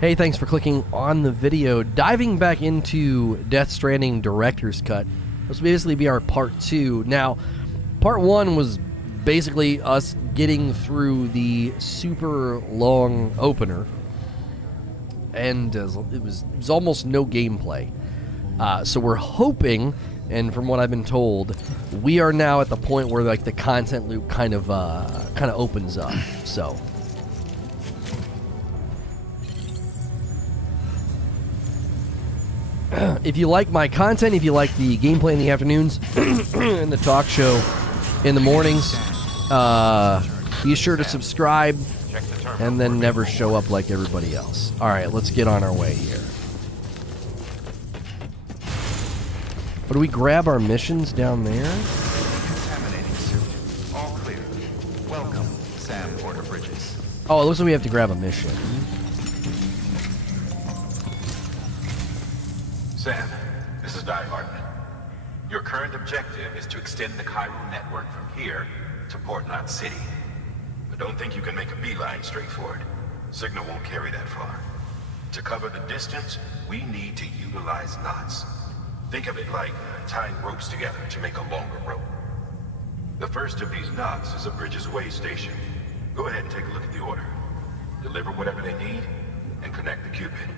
Hey, thanks for clicking on the video. Diving back into Death Stranding Director's Cut. This will basically be our part 2. Now, part 1 was basically us getting through the super long opener. And it was almost no gameplay. So we're hoping, and from what I've been told, we are now at the point where like the content loop kind of opens up. So if you like my content, if you like the gameplay in the afternoons and the talk show in the mornings, be sure to subscribe and then never show up like everybody else. Alright, let's get on our way here. But do we grab our missions down there? Contaminating suit. All clear. Welcome, Sam Porter Bridges. Oh, it looks like we have to grab a mission. Sam, this is Di Hartman. Your current objective is to extend the Cairo network from here to Port Knot City. But don't think you can make a beeline straight for it. Signal won't carry that far. To cover the distance, we need to utilize knots. Think of it like tying ropes together to make a longer rope. The first of these knots is a Bridges Way station. Go ahead and take a look at the order. Deliver whatever they need, and connect the Cupid.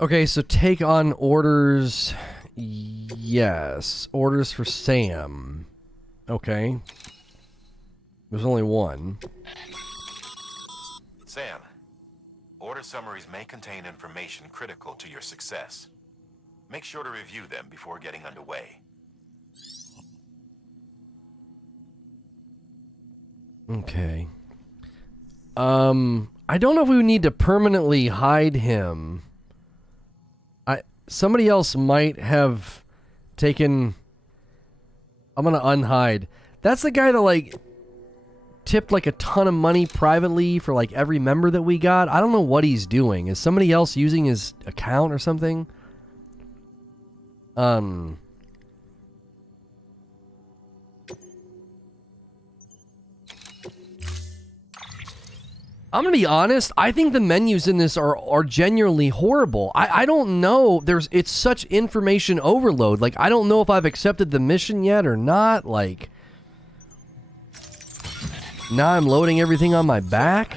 Okay, so take on orders. Yes. Orders for Sam. Okay. There's only one. Sam, order summaries may contain information critical to your success. Make sure to review them before getting underway. Okay. I don't know if we need to permanently hide him. Somebody else might have taken... I'm gonna unhide. That's the guy that, like, tipped, like, a ton of money privately for, like, every member that we got. I don't know what he's doing. Is somebody else using his account or something? I'm gonna be honest, I think the menus in this are genuinely horrible. I don't know, it's such information overload. Like, I don't know if I've accepted the mission yet or not. Like, now I'm loading everything on my back.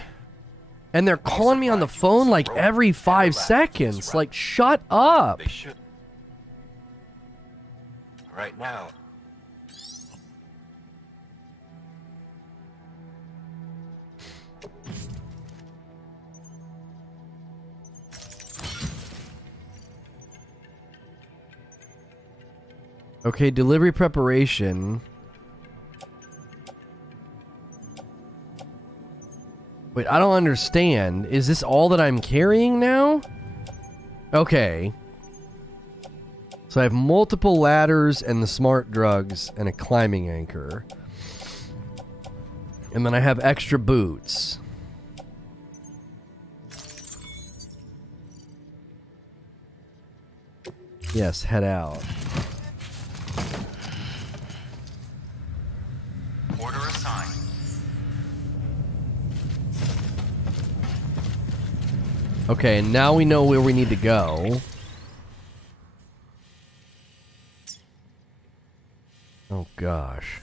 And they're calling me on the phone like every 5 seconds. Like, shut up. They should. Right now. Okay, delivery preparation. Wait, I don't understand. Is this all that I'm carrying now? Okay. So I have multiple ladders and the smart drugs and a climbing anchor. And then I have extra boots. Yes, head out. Order assigned. Okay, and now we know where we need to go. Oh gosh.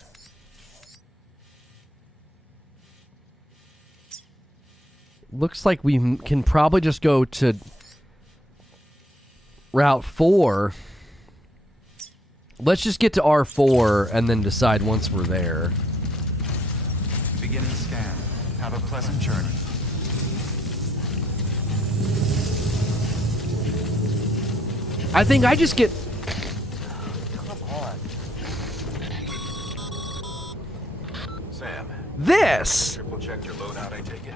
Looks like we can probably just go to Route 4. Let's just get to R4 and then decide once we're there. Beginning scan. Have a pleasant journey. I think I just get... Come on. Sam, this! triple check your loadout, I take it.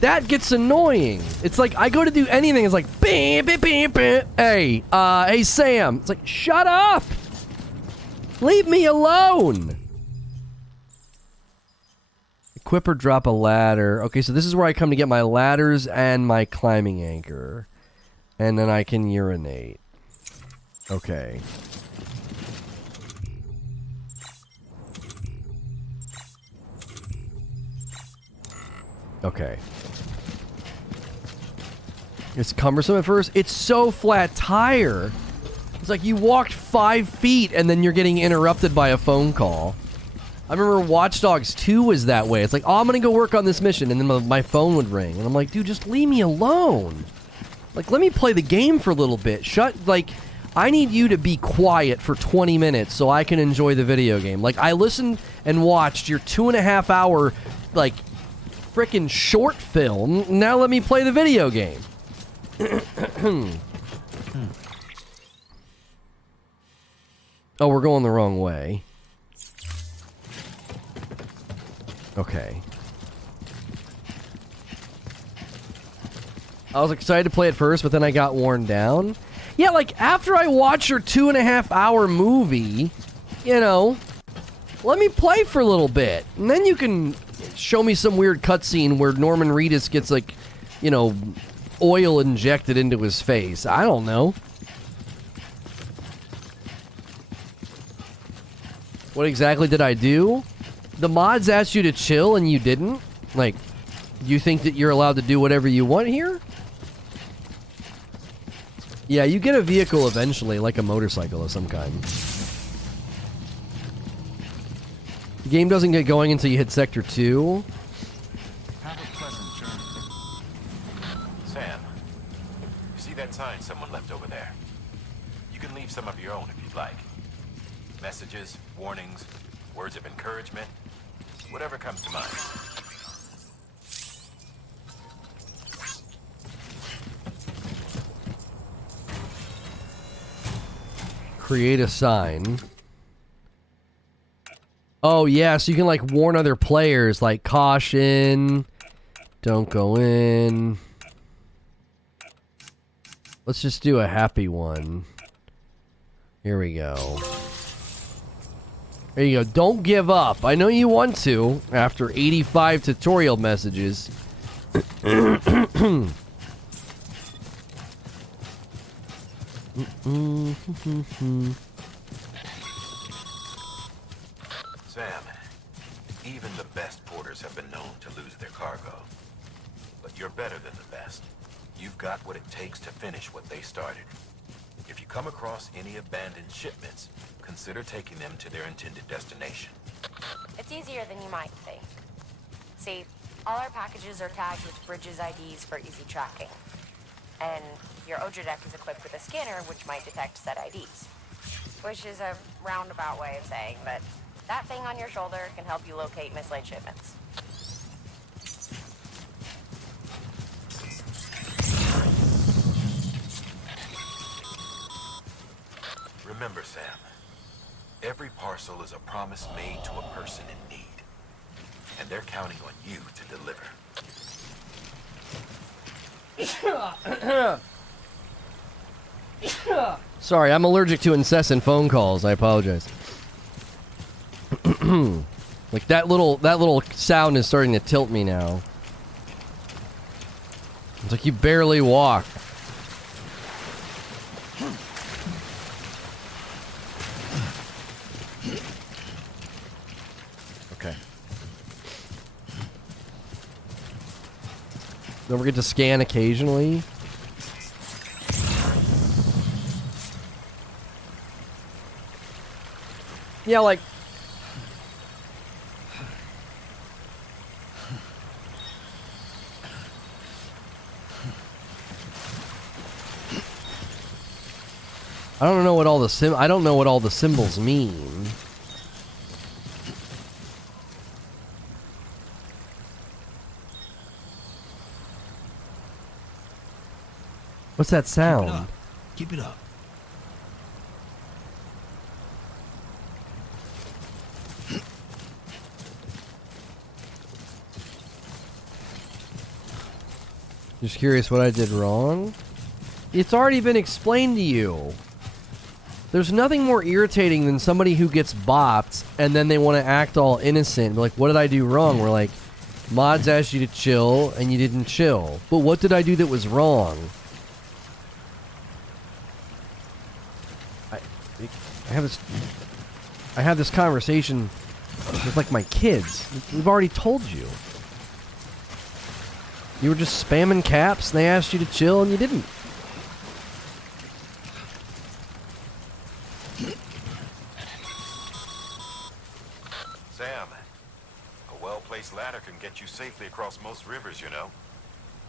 That gets annoying. It's like, I go to do anything, it's like, beep, beep, beep, beep. Hey, hey, Sam. It's like, shut up! Leave me alone! Equip or drop a ladder. Okay, so this is where I come to get my ladders and my climbing anchor. And then I can urinate. Okay. Okay. It's cumbersome at first. It's so flat tire. It's like you walked 5 feet and then you're getting interrupted by a phone call. I remember Watch Dogs 2 was that way. It's like, oh, I'm going to go work on this mission, and then my phone would ring. And I'm like, dude, just leave me alone. Like, let me play the game for a little bit. I need you to be quiet for 20 minutes so I can enjoy the video game. Like, I listened and watched your 2.5 hour, like, frickin' short film. Now let me play the video game. Oh, we're going the wrong way. Okay. I was excited to play it first, but then I got worn down. Yeah, like, after I watch your 2.5 hour movie, you know, let me play for a little bit. And then you can show me some weird cutscene where Norman Reedus gets, like, you know, oil injected into his face. I don't know. What exactly did I do? The mods asked you to chill and you didn't? Like, you think that you're allowed to do whatever you want here? Yeah, you get a vehicle eventually, like a motorcycle of some kind. The game doesn't get going until you hit Sector 2. Have a pleasant journey. Sam, you see that sign someone left over there? You can leave some of your own if you'd like. Messages, warnings, words of encouragement, whatever comes to mind. Create a sign. Oh, yeah, so you can, like, warn other players, like, caution, don't go in. Let's just do a happy one. Here we go. There you go. Don't give up. I know you want to, after 85 tutorial messages. Sam, even the best porters have been known to lose their cargo. But you're better than the best. You've got what it takes to finish what they started. If you come across any abandoned shipments, consider taking them to their intended destination. It's easier than you might think. See, all our packages are tagged with Bridges IDs for easy tracking. And your Odra deck is equipped with a scanner which might detect said IDs. Which is a roundabout way of saying that that thing on your shoulder can help you locate mislaid shipments. Remember, Sam, every parcel is a promise made to a person in need. And they're counting on you to deliver. Sorry, I'm allergic to incessant phone calls. I apologize. Like, that little sound is starting to tilt me now. It's like you barely walk. Okay. Don't forget to scan occasionally. Yeah, like... I don't know what all the symbols mean. What's that sound? Keep it up. Just curious what I did wrong. It's already been explained to you. There's nothing more irritating than somebody who gets bopped and then they want to act all innocent. Like, what did I do wrong? We're like, mods asked you to chill and you didn't chill. But what did I do that was wrong? I have this conversation with, like, my kids. We've already told you. You were just spamming caps, and they asked you to chill, and you didn't. Sam, a well-placed ladder can get you safely across most rivers, you know.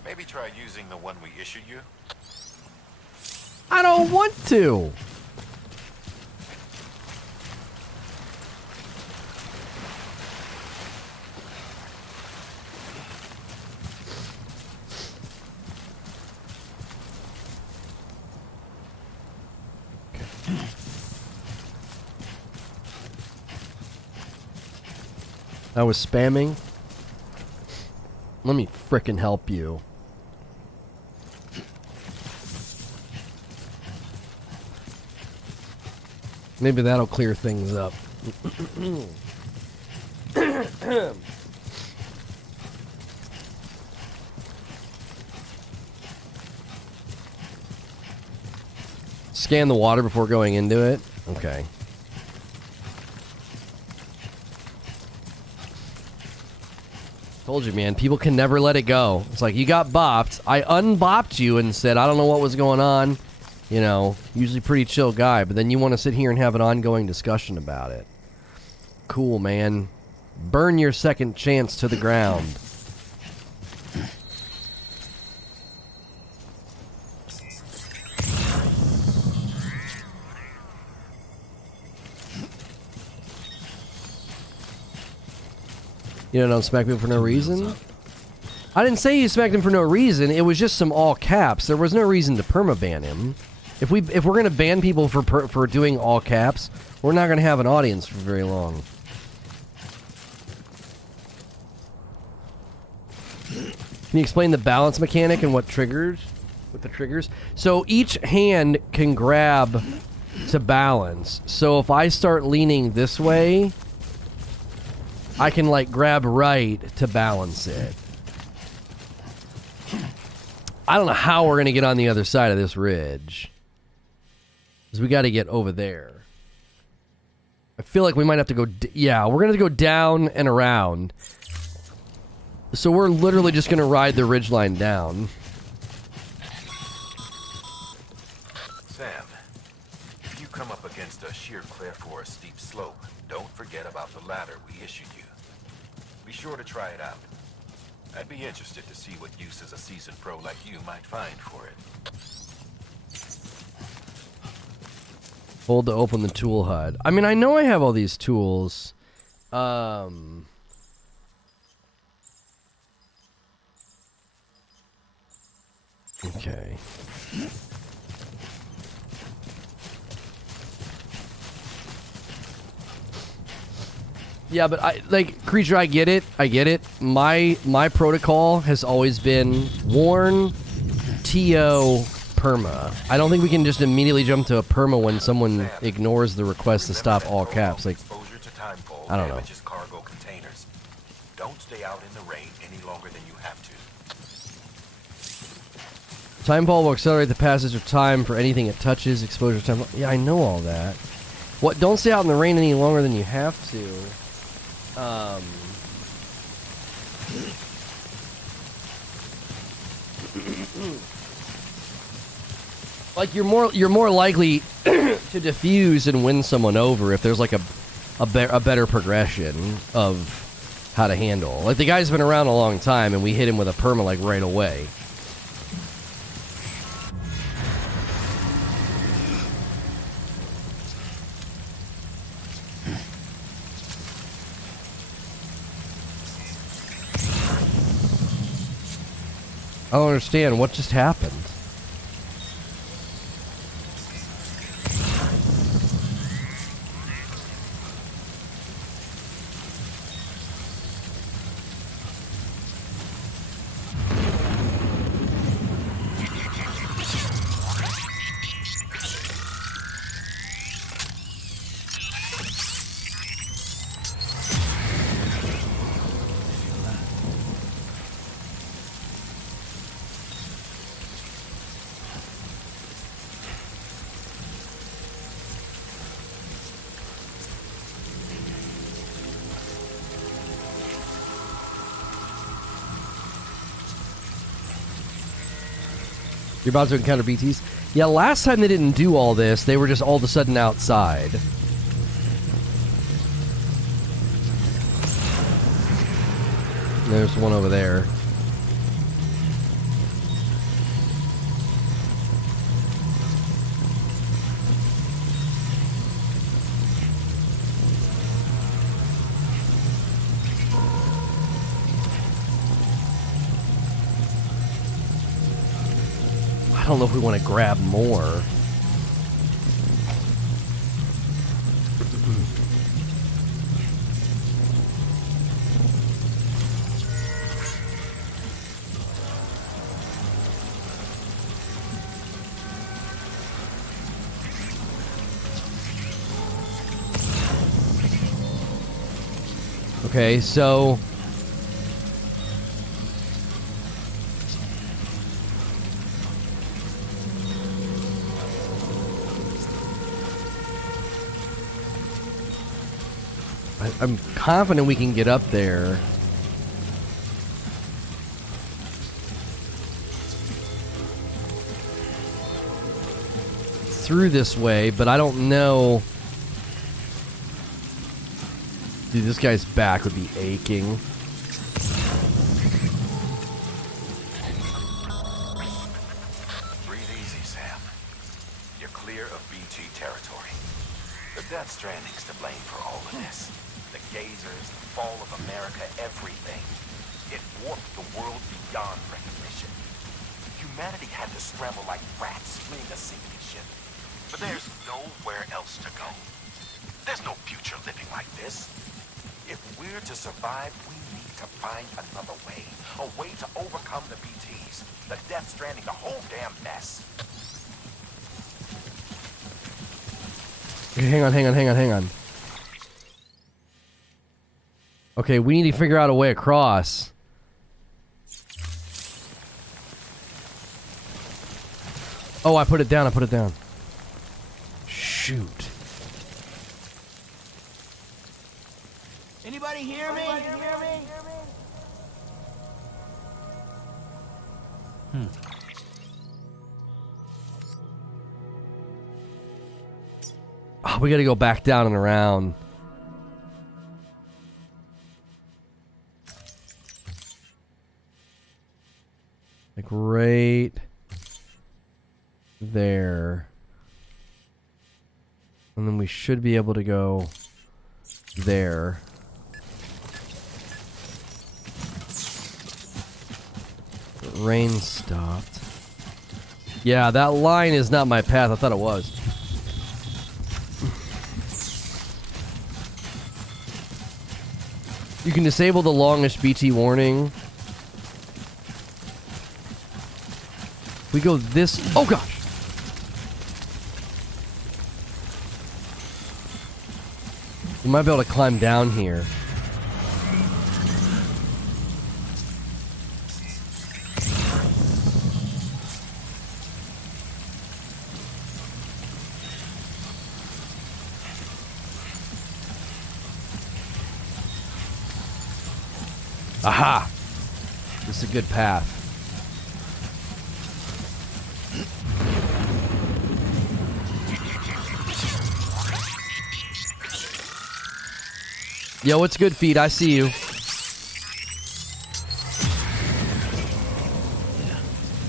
Maybe try using the one we issued you. I don't want to. I was spamming. Let me frickin' help you. Maybe that'll clear things up. Scan the water before going into it? Okay. Told you, man. People can never let it go. It's like, you got bopped. I unbopped you and said, I don't know what was going on. You know, usually pretty chill guy, but then you want to sit here and have an ongoing discussion about it. Cool, man. Burn your second chance to the ground. You don't smack people for no reason? I didn't say you smacked him for no reason. It was just some all caps. There was no reason to permaban him. If we're gonna ban people for doing all caps, we're not gonna have an audience for very long. Can you explain the balance mechanic and what triggers? With the triggers? So each hand can grab to balance. So if I start leaning this way, I can like grab right to balance it. I don't know how we're gonna get on the other side of this ridge, because we got to get over there. I feel like we might have to go. Yeah, we're gonna go down and around. So we're literally just gonna ride the ridgeline down. Sam, if you come up against a sheer cliff or a steep slope, don't forget about the ladder we issued you. Be sure to try it out. I'd be interested to see what uses a seasoned pro like you might find for it. Hold to open the tool HUD. I mean, I know I have all these tools. Okay. Yeah, but Creature, I get it. I get it. My protocol has always been warn, TO, perma. I don't think we can just immediately jump to a perma when someone ignores the request to stop all caps. Like, I don't know. Cargo containers. Don't stay out in the rain any longer than you have to. Timefall will accelerate the passage of time for anything it touches. Exposure time. Yeah, I know all that. What? Don't stay out in the rain any longer than you have to. Like you're more likely to defuse and win someone over if there's like a better progression of how to handle. Like the guy's been around a long time and we hit him with a perma like right away. I don't understand what just happened. You're about to encounter BTs. Yeah, last time they didn't do all this. They were just all of a sudden outside. There's one over there. I don't know if we want to grab more. Okay, so I'm confident we can get up there. Through this way, but I don't know. Dude, this guy's back would be aching. Breathe easy, Sam. You're clear of BT territory. The Death Stranding's to blame for all of this. The gazers, the fall of America, everything. It warped the world beyond recognition. Humanity had to scramble like rats fleeing a sinking ship. But there's nowhere else to go. There's no future living like this. If we're to survive, we need to find another way. A way to overcome the BTs, the Death Stranding, the whole damn mess. Okay, hang on. Okay, we need to figure out a way across. Oh, I put it down. Shoot. Anybody hear me? Oh, we gotta go back down and around. Like right there. And then we should be able to go there. The rain stopped. Yeah, that line is not my path. I thought it was. You can disable the longest BT warning. We go this... Oh, gosh! We might be able to climb down here. Aha! This is a good path. Yo, what's good, Feed? I see you. Yeah,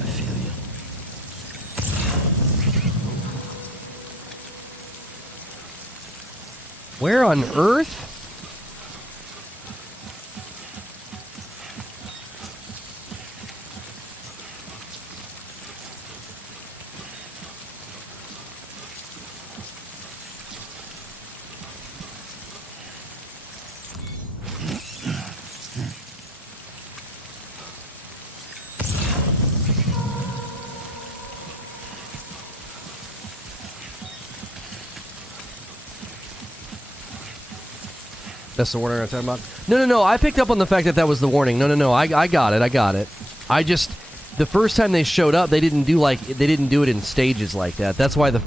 I feel you. Where on earth? That's the warning I'm talking about? No. I picked up on the fact that that was the warning. No. I got it. I just... The first time they showed up, they didn't do it in stages like that. That's why the...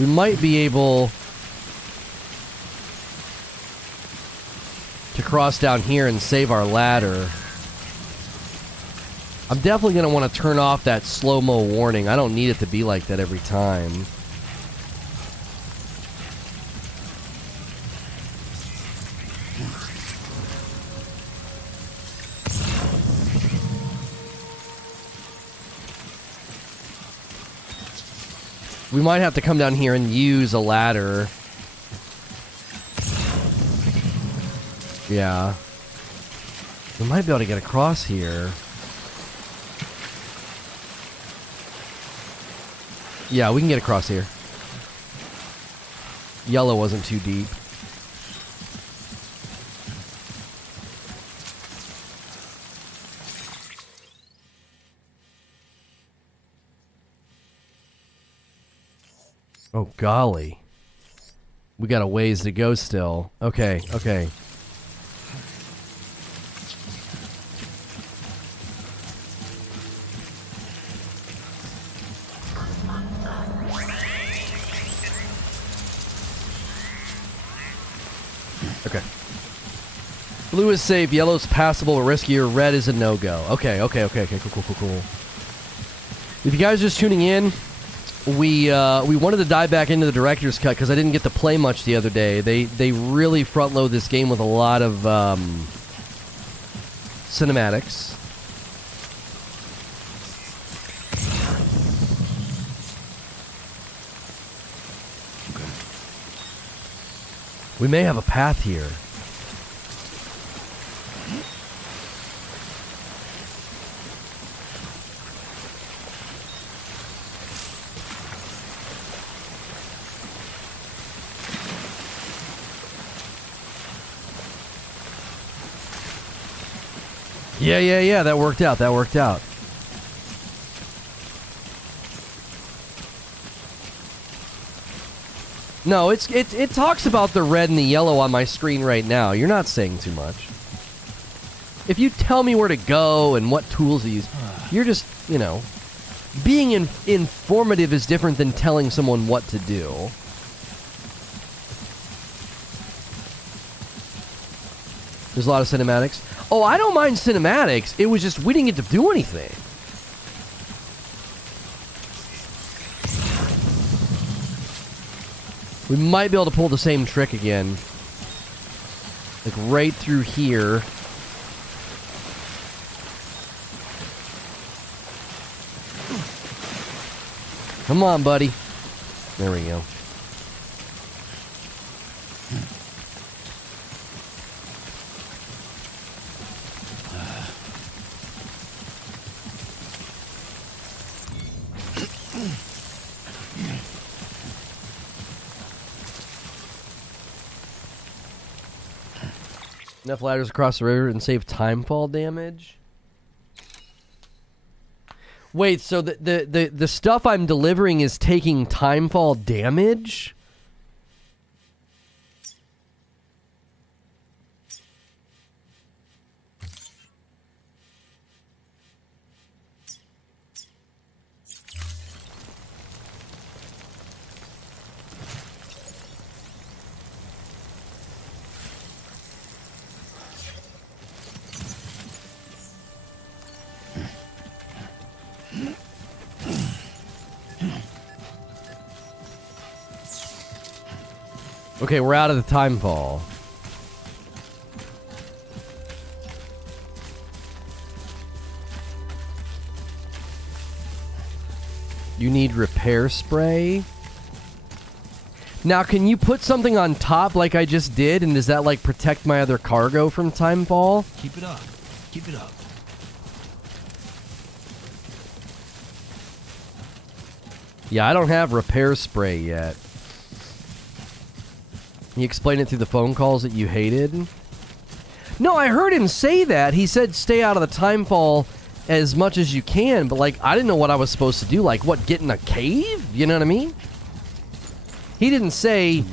We might be able to cross down here and save our ladder. I'm definitely going to want to turn off that slow-mo warning. I don't need it to be like that every time. We might have to come down here and use a ladder. Yeah. We might be able to get across here. Yeah, we can get across here. Yellow wasn't too deep. Oh, golly. We got a ways to go still. Okay, okay. Okay. Blue is safe, yellow's passable, but riskier, red is a no-go. Okay, cool. If you guys are just tuning in, we wanted to dive back into the director's cut because I didn't get to play much the other day. They really front load this game with a lot of cinematics. We may have a path here. Yeah, that worked out. No, it talks about the red and the yellow on my screen right now. You're not saying too much. If you tell me where to go and what tools to use, you're just, you know, being informative is different than telling someone what to do. There's a lot of cinematics. Oh, I don't mind cinematics. It was just we didn't get to do anything. We might be able to pull the same trick again. Like right through here. Come on, buddy. There we go. Enough ladders across the river and save timefall damage. Wait, so the stuff I'm delivering is taking timefall damage? Okay, we're out of the timefall. You need repair spray. Now, can you put something on top like I just did, and does that, like, protect my other cargo from timefall? Keep it up. Keep it up. Yeah, I don't have repair spray yet. He explained it through the phone calls that you hated? No, I heard him say that. He said stay out of the timefall as much as you can, but, like, I didn't know what I was supposed to do. Like, what, get in a cave? You know what I mean? He didn't say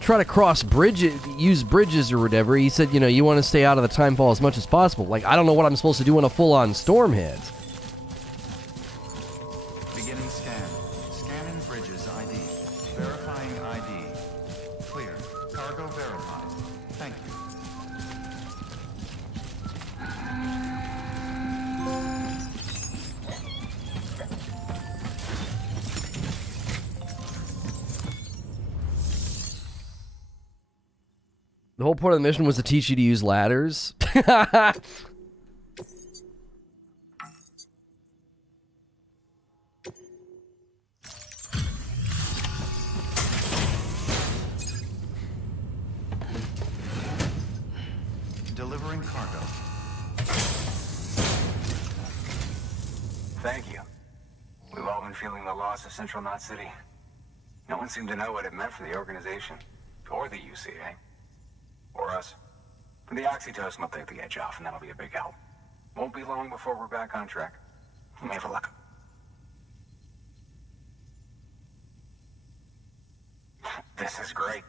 try to cross bridges, use bridges or whatever. He said, you know, you want to stay out of the timefall as much as possible. Like, I don't know what I'm supposed to do when a full-on storm hits. Beginning scan. Scanning bridges ID. Cargo verified. Thank you. The whole point of the mission was to teach you to use ladders. Delivering cargo. Thank you. We've all been feeling the loss of Central Knot City. No one seemed to know what it meant for the organization, or the UCA, or us. The oxytocin will take the edge off, and that'll be a big help. Won't be long before we're back on track. You may have a luck. This is great.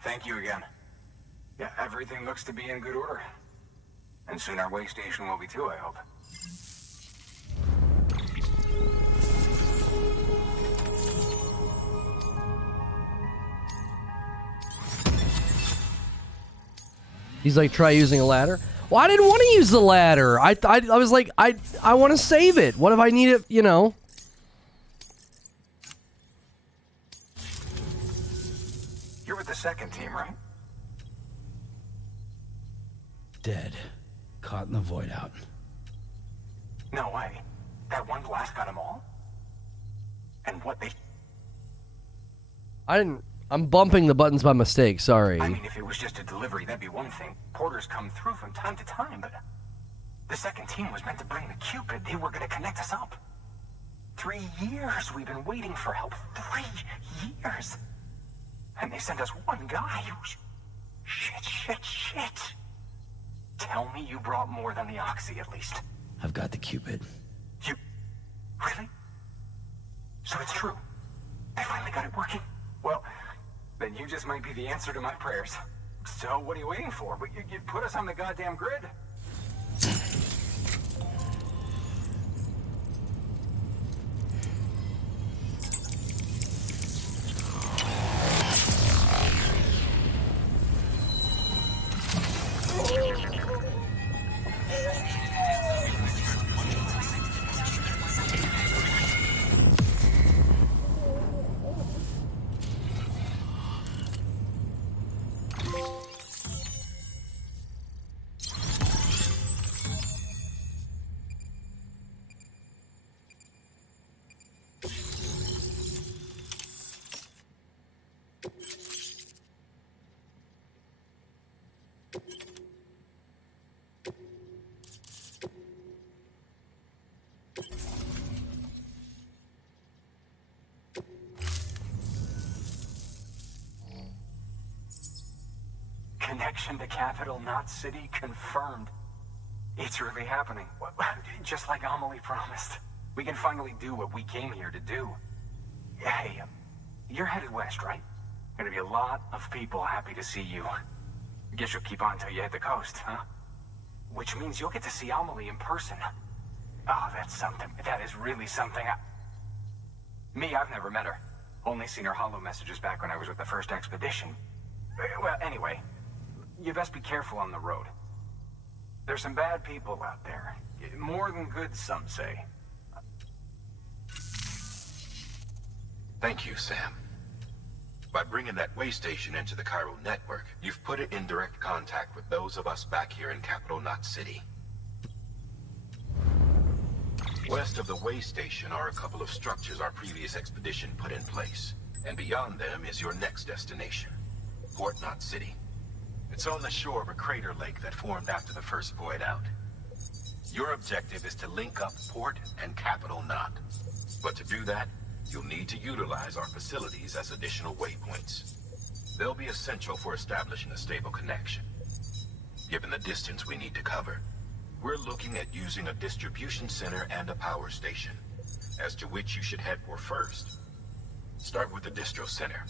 Thank you again. Yeah, everything looks to be in good order. And soon our way station will be too, I hope. He's like, try using a ladder. Well, I didn't want to use the ladder. I was like, I want to save it. What if I need it, you know? You're with the second team, right? Dead. Caught in the void out. No way. That one blast got them all? And what they... I'm bumping the buttons by mistake, sorry. I mean, if it was just a delivery, that'd be one thing. Porters come through from time to time, but... The second team was meant to bring the Cupid. They were gonna connect us up. 3 years we've been waiting for help. 3 years. And they sent us one guy. Shit. Tell me you brought more than the Oxy, at least. I've got the Cupid. You... Really? So it's true. They finally got it working. Well, then you just might be the answer to my prayers. So what are you waiting for? You put us on the goddamn grid. Connection to Capital Knot City confirmed. It's really happening. Just like Amelie promised. We can finally do what we came here to do. Hey, you're headed west, right? Gonna be a lot of people happy to see you. Guess you'll keep on till you hit the coast, huh? Which means you'll get to see Amelie in person. Oh, that's something. That is really something. Me, I've never met her. Only seen her holo messages back when I was with the first expedition. Well, anyway, you best be careful on the road. There's some bad people out there. More than good, some say. Thank you, Sam. By bringing that way station into the Cairo network, you've put it in direct contact with those of us back here in Capital Knot City. West of the way station are a couple of structures our previous expedition put in place. And beyond them is your next destination, Port Knot City. It's on the shore of a crater lake that formed after the first void out. Your objective is to link up Port and Capital Knot. But to do that, you'll need to utilize our facilities as additional waypoints. They'll be essential for establishing a stable connection. Given the distance we need to cover, we're looking at using a distribution center and a power station, as to which you should head for first. Start with the distro center.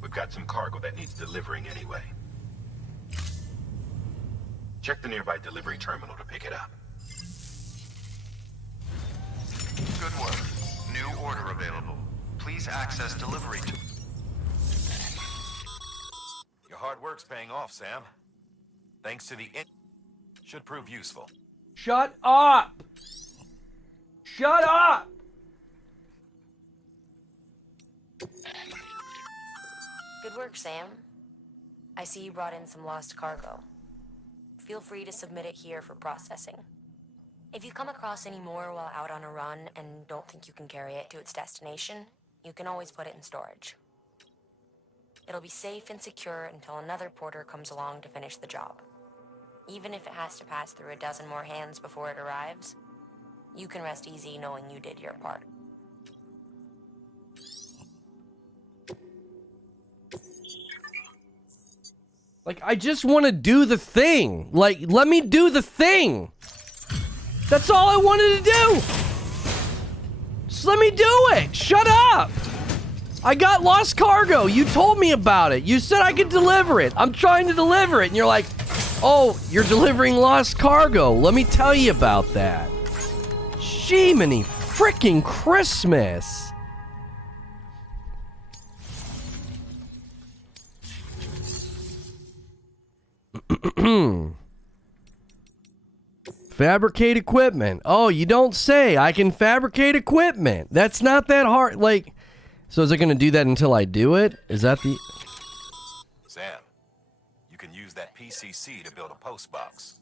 We've got some cargo that needs delivering anyway. Check the nearby delivery terminal to pick it up. Good work. New order available. Please access delivery. Your hard work work's paying off, Sam. Thanks to the should prove useful. Shut up! Shut up! Good work, Sam. I see you brought in some lost cargo. Feel free to submit it here for processing. If you come across any more while out on a run and don't think you can carry it to its destination, you can always put it in storage. It'll be safe and secure until another porter comes along to finish the job. Even if it has to pass through a dozen more hands before it arrives, you can rest easy knowing you did your part. Like, I just want to do the thing. Like, let me do the thing. That's all I wanted to do. Just let me do it. Shut up. I got lost cargo. You told me about it. You said I could deliver it. I'm trying to deliver it. And you're like, oh, you're delivering lost cargo. Let me tell you about that. Jiminy freaking Christmas. Fabricate equipment. Oh, you don't say. I can fabricate equipment. That's not that hard. Like, so is it going to do that until I do it? Is that the... Sam, you can use that PCC to build a post box.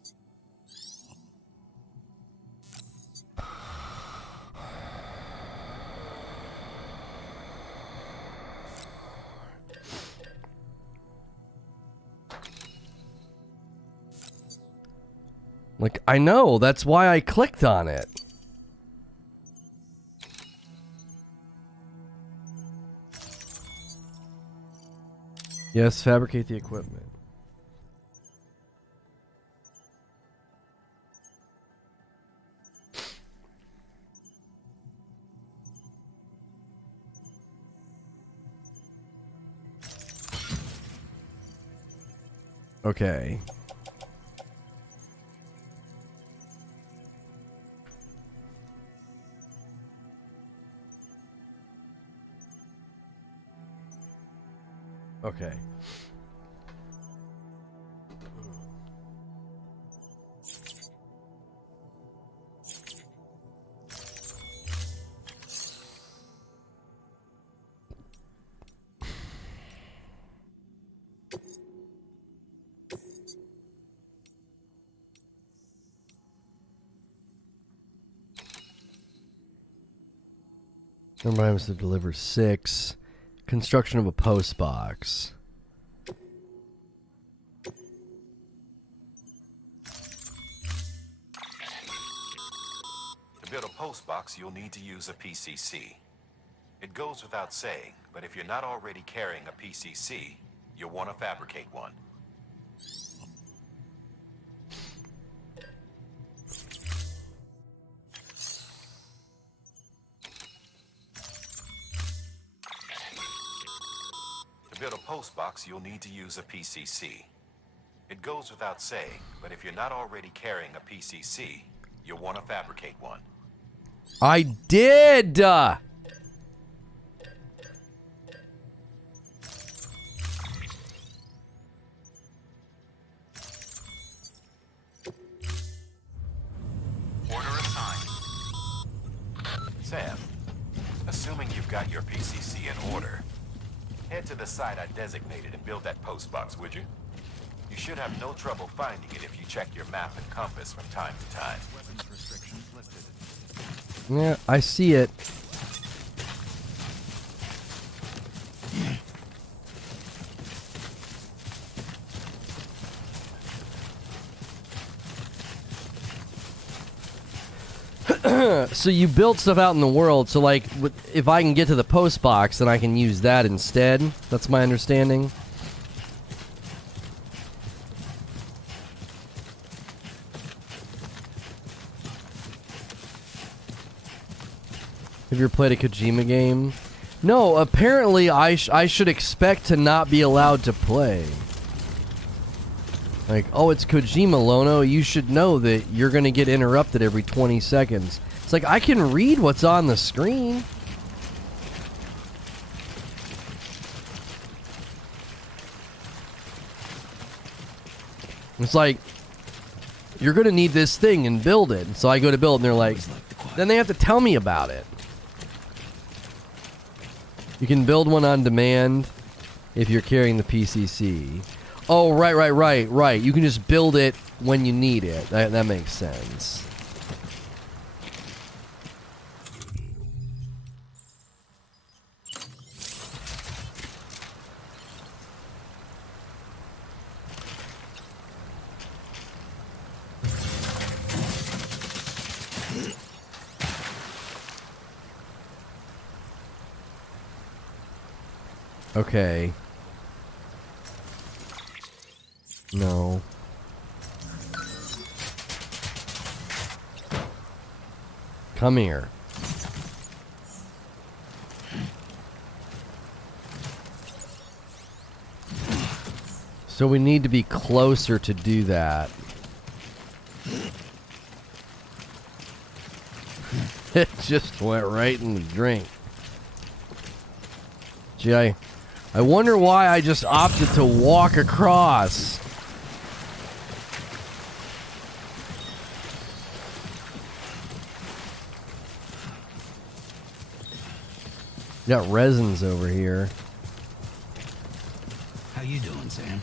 Like, I know. That's why I clicked on it. Yes, fabricate the equipment. Okay. Okay. Number items to deliver 6. Construction of a post box. To build a post box, you'll need to use a PCC. It goes without saying, but if you're not already carrying a PCC, you'll want to fabricate one. To build a post box, you'll need to use a PCC. It goes without saying, but if you're not already carrying a PCC, you'll want to fabricate one. I did! Order assigned. Sam, assuming you've got your PCC in order, head to the site I designated and build that post box, would you? You should have no trouble finding it if you check your map and compass from time to time. Weapons restrictions lifted. Yeah, I see it. So you built stuff out in the world, so like, if I can get to the post box, then I can use that instead? That's my understanding. Have you ever played a Kojima game? No, apparently I should expect to not be allowed to play. Like, oh, it's Kojima, Lono. You should know that you're going to get interrupted every 20 seconds. It's like, I can read what's on the screen. It's like, you're going to need this thing and build it. So I go to build and they're like, then they have to tell me about it. You can build one on demand if you're carrying the PCC. Oh, right. You can just build it when you need it. That makes sense. Okay. No. Come here. So we need to be closer to do that. It just went right in the drink. Gee, I wonder why I just opted to walk across. Got resins over here. How you doing, Sam?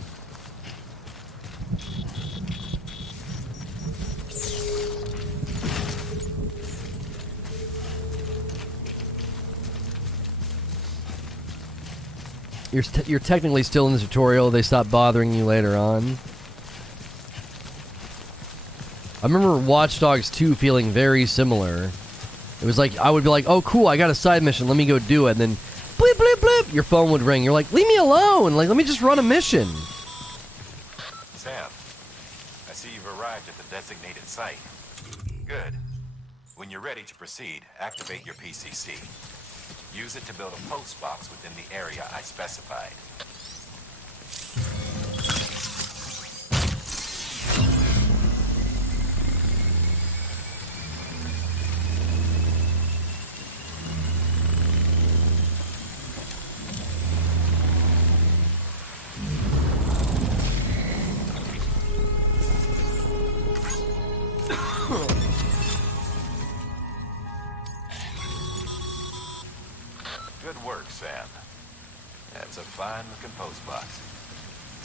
You're technically still in the tutorial. They stop bothering you later on. I remember Watch Dogs 2 feeling very similar. It was like, I would be like, oh cool, I got a side mission, let me go do it. And then, blip, blip, blip, your phone would ring. You're like, leave me alone. Like, let me just run a mission. Sam, I see you've arrived at the designated site. Good. When you're ready to proceed, activate your PCC. Use it to build a post box within the area I specified. Good work, Sam. That's a fine-looking post box.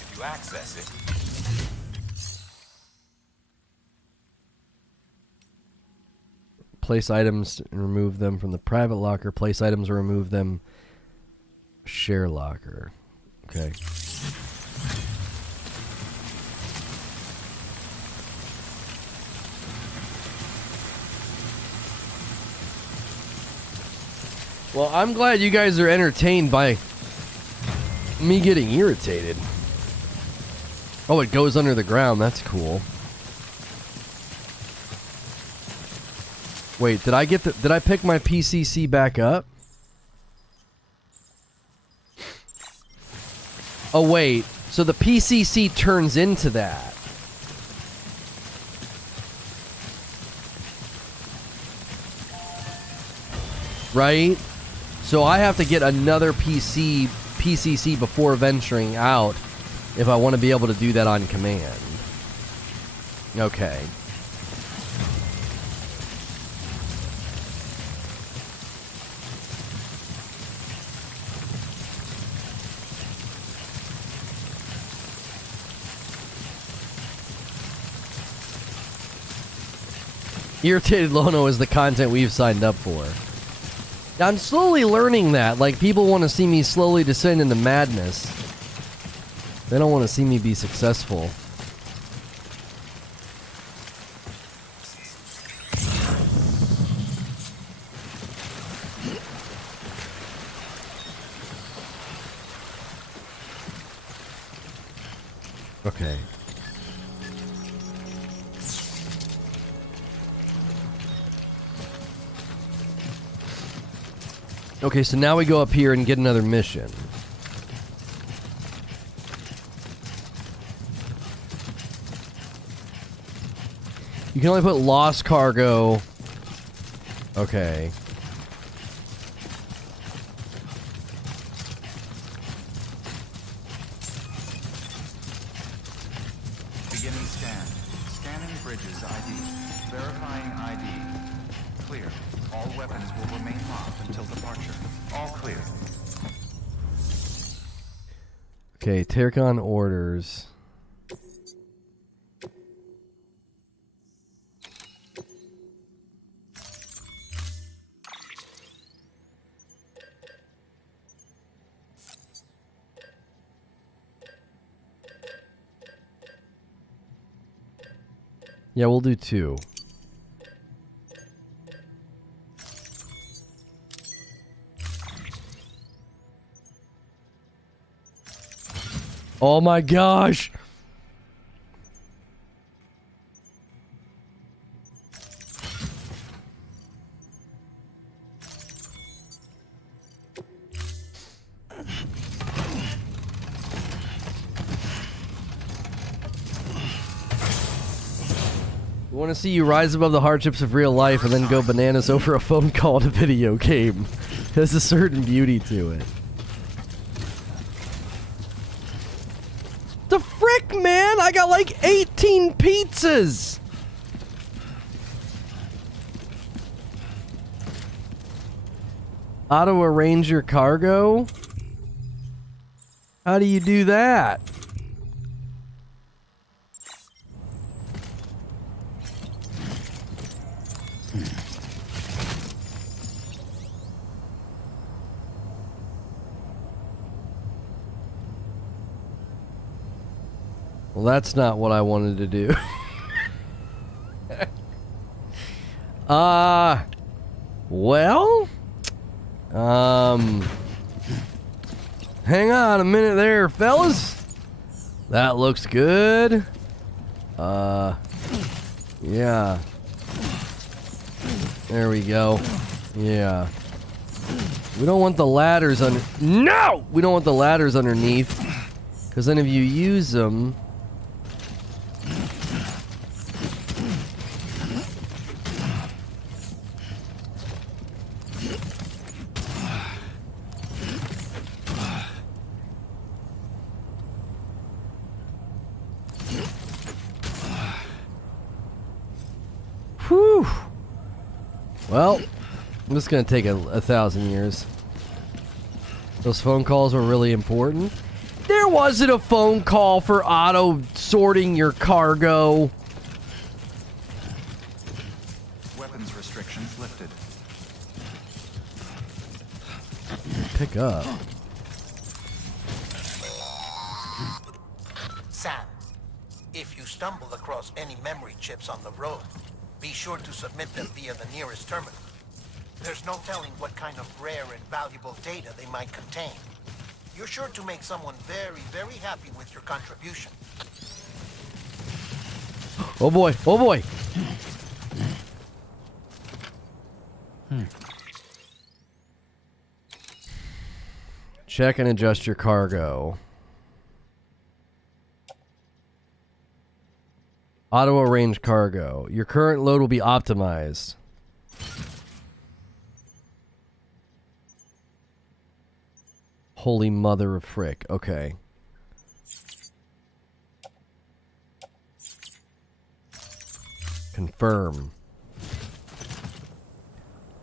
If you access it... Place items and remove them from the private locker. Place items or remove them. Share locker. Okay. Well, I'm glad you guys are entertained by me getting irritated. Oh, it goes under the ground. That's cool. Wait, did I pick my PCC back up? Oh, wait. So the PCC turns into that. Right? So I have to get another PCC before venturing out if I want to be able to do that on command. Okay. Irritated Lono is the content we've signed up for. I'm slowly learning that. Like, people want to see me slowly descend into madness. They don't want to see me be successful. Okay. Okay, so now we go up here and get another mission. You can only put lost cargo. Okay. Beginning scan. Scanning bridges ID. Verifying ID. Clear. All weapons will remain locked until departure. All clear. Okay, take on orders. Yeah, we'll do 2. Oh my gosh! We want to see you rise above the hardships of real life and then go bananas over a phone call in a video game. There's a certain beauty to it. The frick, man! I got like 18 pizzas! Auto-arrange your cargo? How do you do that? Well, that's not what I wanted to do. Well, hang on a minute there, fellas. That looks good. Yeah. There we go. Yeah. We don't want the ladders under. No! We don't want the ladders underneath. Because then if you use them. Whew. Well, I'm just gonna take a 1,000 years. Those phone calls were really important. There wasn't a phone call for auto sorting your cargo. Weapons restrictions lifted. Pick up. Sam, if you stumble across any memory chips on the road, be sure to submit them via the nearest terminal. There's no telling what kind of rare and valuable data they might contain. You're sure to make someone very, very happy with your contribution. Oh boy, oh boy. Check and adjust your cargo. Auto-arrange cargo. Your current load will be optimized. Holy mother of frick. Okay. Confirm.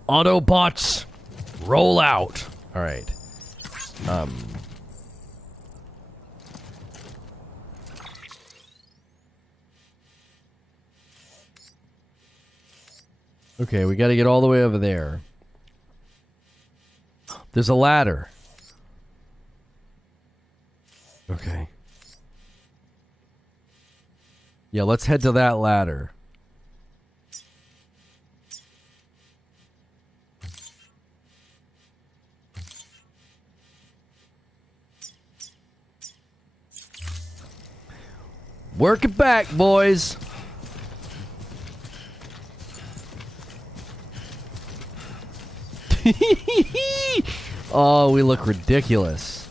Autobots, roll out. All right. Okay, we got to get all the way over there. There's a ladder. Okay. Yeah, let's head to that ladder. Work it back, boys. Oh, we look ridiculous.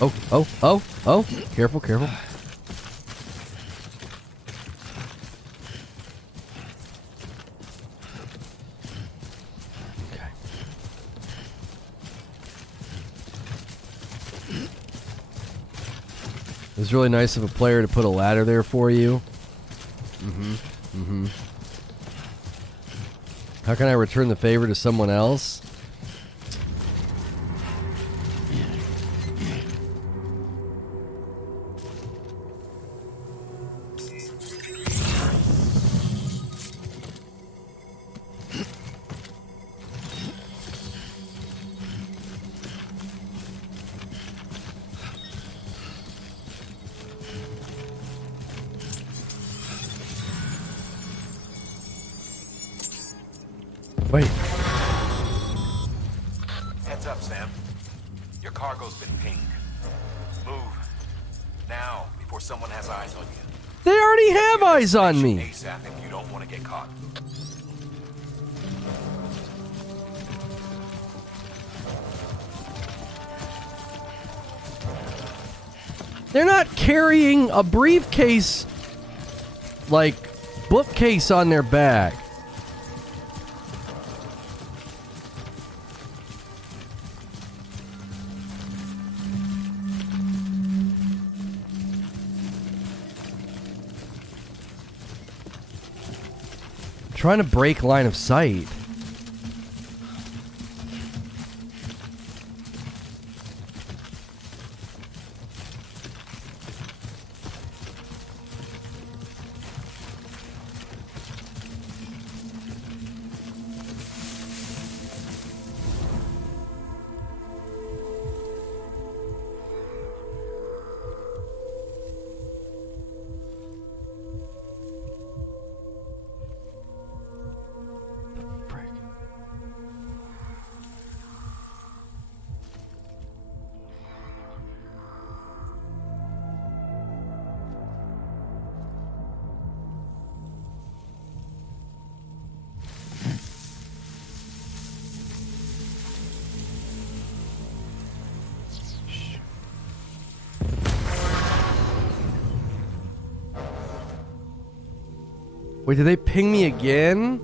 Oh, oh, oh, oh. Careful, careful. Okay. was really nice of a player to put a ladder there for you. How can I return the favor to someone else? Wait. Heads up, Sam. Your cargo's been pinged. Move. Now, before someone has eyes on you. They already have eyes on me. ASAP if you don't want to get caught. They're not carrying a briefcase, like, bookcase on their back. Trying to break line of sight. Wait, did they ping me again?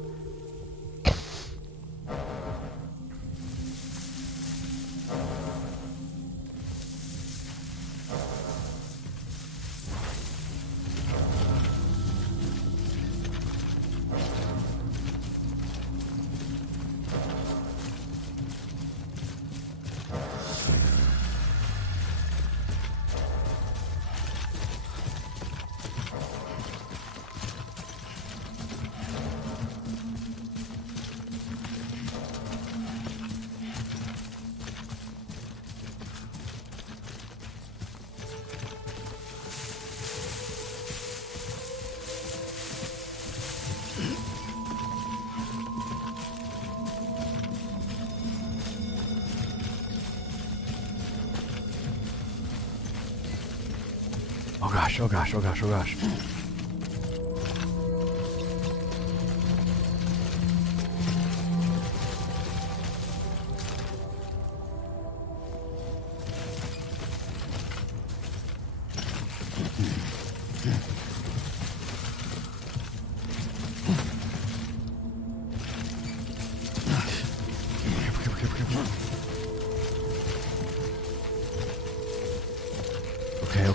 Oh gosh, oh gosh, oh gosh, oh gosh.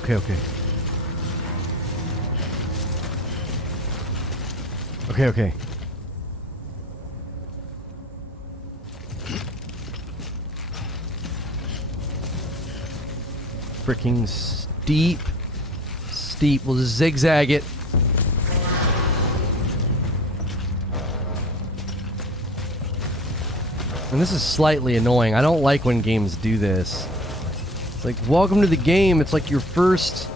Okay, okay. Okay, okay. Freaking steep. Steep. We'll just zigzag it. And this is slightly annoying. I don't like when games do this. It's like, welcome to the game. It's like your first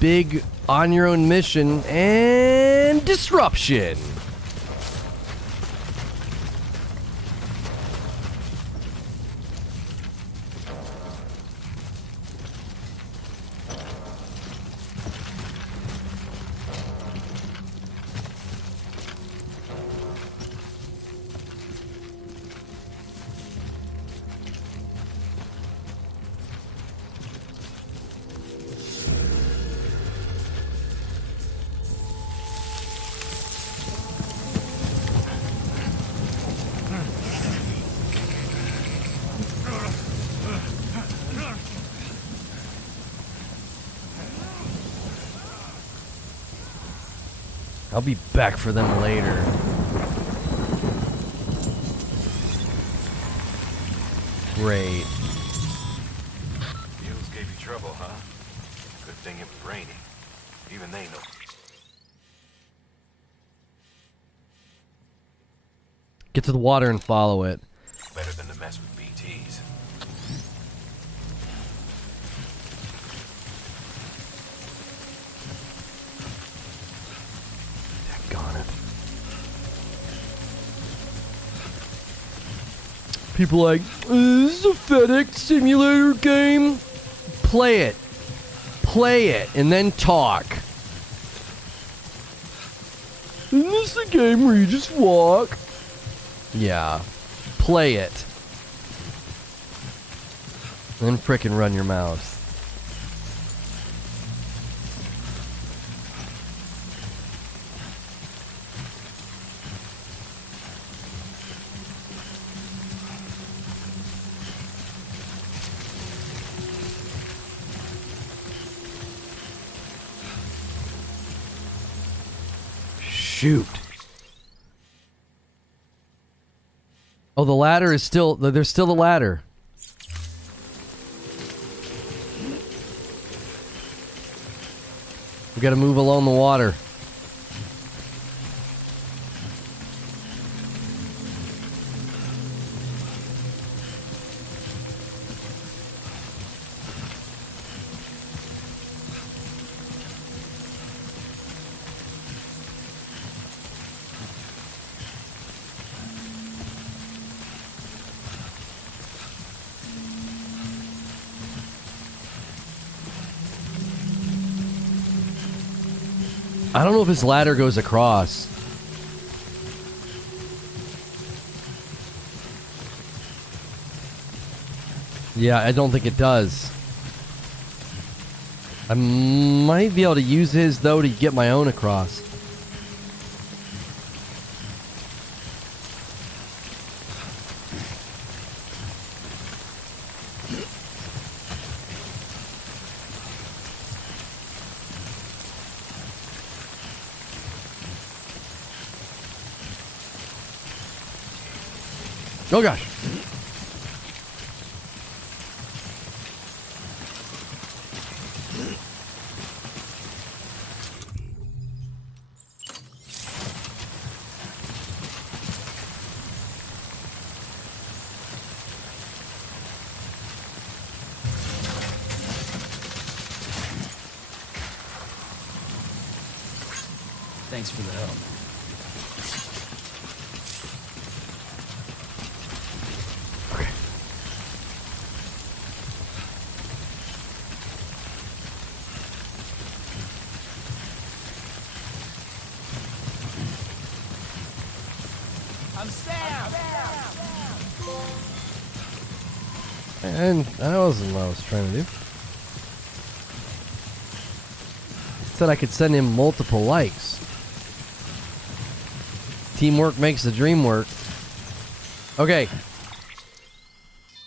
big on your own mission and disruption. I'll be back for them later. Great. Mules gave you trouble, huh? Good thing it was raining. Even they know. Get to the water and follow it. Better than to mess with BTs. Daggone it. People like, this is a FedEx simulator game. Play it. Play it and then talk. Isn't this a game where you just walk? Yeah. Play it. Then frickin' run your mouth. Shoot. Oh, the ladder is still... There's still the ladder. We gotta move along the water. I don't know if this ladder goes across. Yeah, I don't think it does. I might be able to use his, though, to get my own across. Oh gosh. Thanks for the help. And that wasn't what I was trying to do. Said I could send him multiple likes. Teamwork makes the dream work. Okay.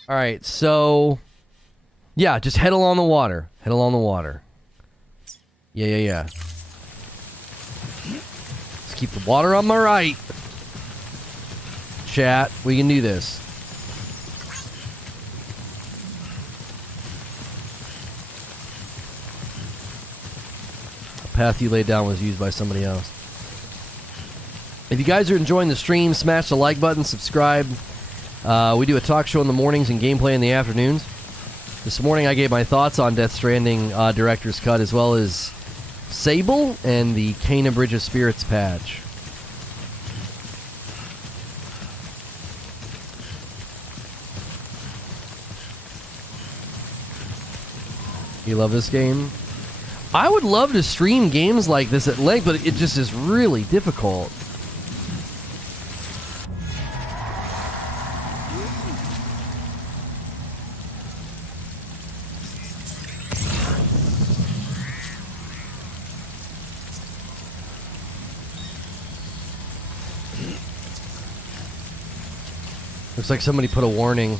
Alright, so... yeah, just head along the water. Head along the water. Yeah. Let's keep the water on my right. Chat, we can do this. Path you laid down was used by somebody else. If you guys are enjoying the stream, smash the like button, subscribe. We do a talk show in the mornings and gameplay in the afternoons. This morning I gave my thoughts on Death Stranding Director's Cut, as well as Sable and the Kena Bridge of Spirits patch. You love this game? I would love to stream games like this at length, but it just is really difficult. Looks like somebody put a warning.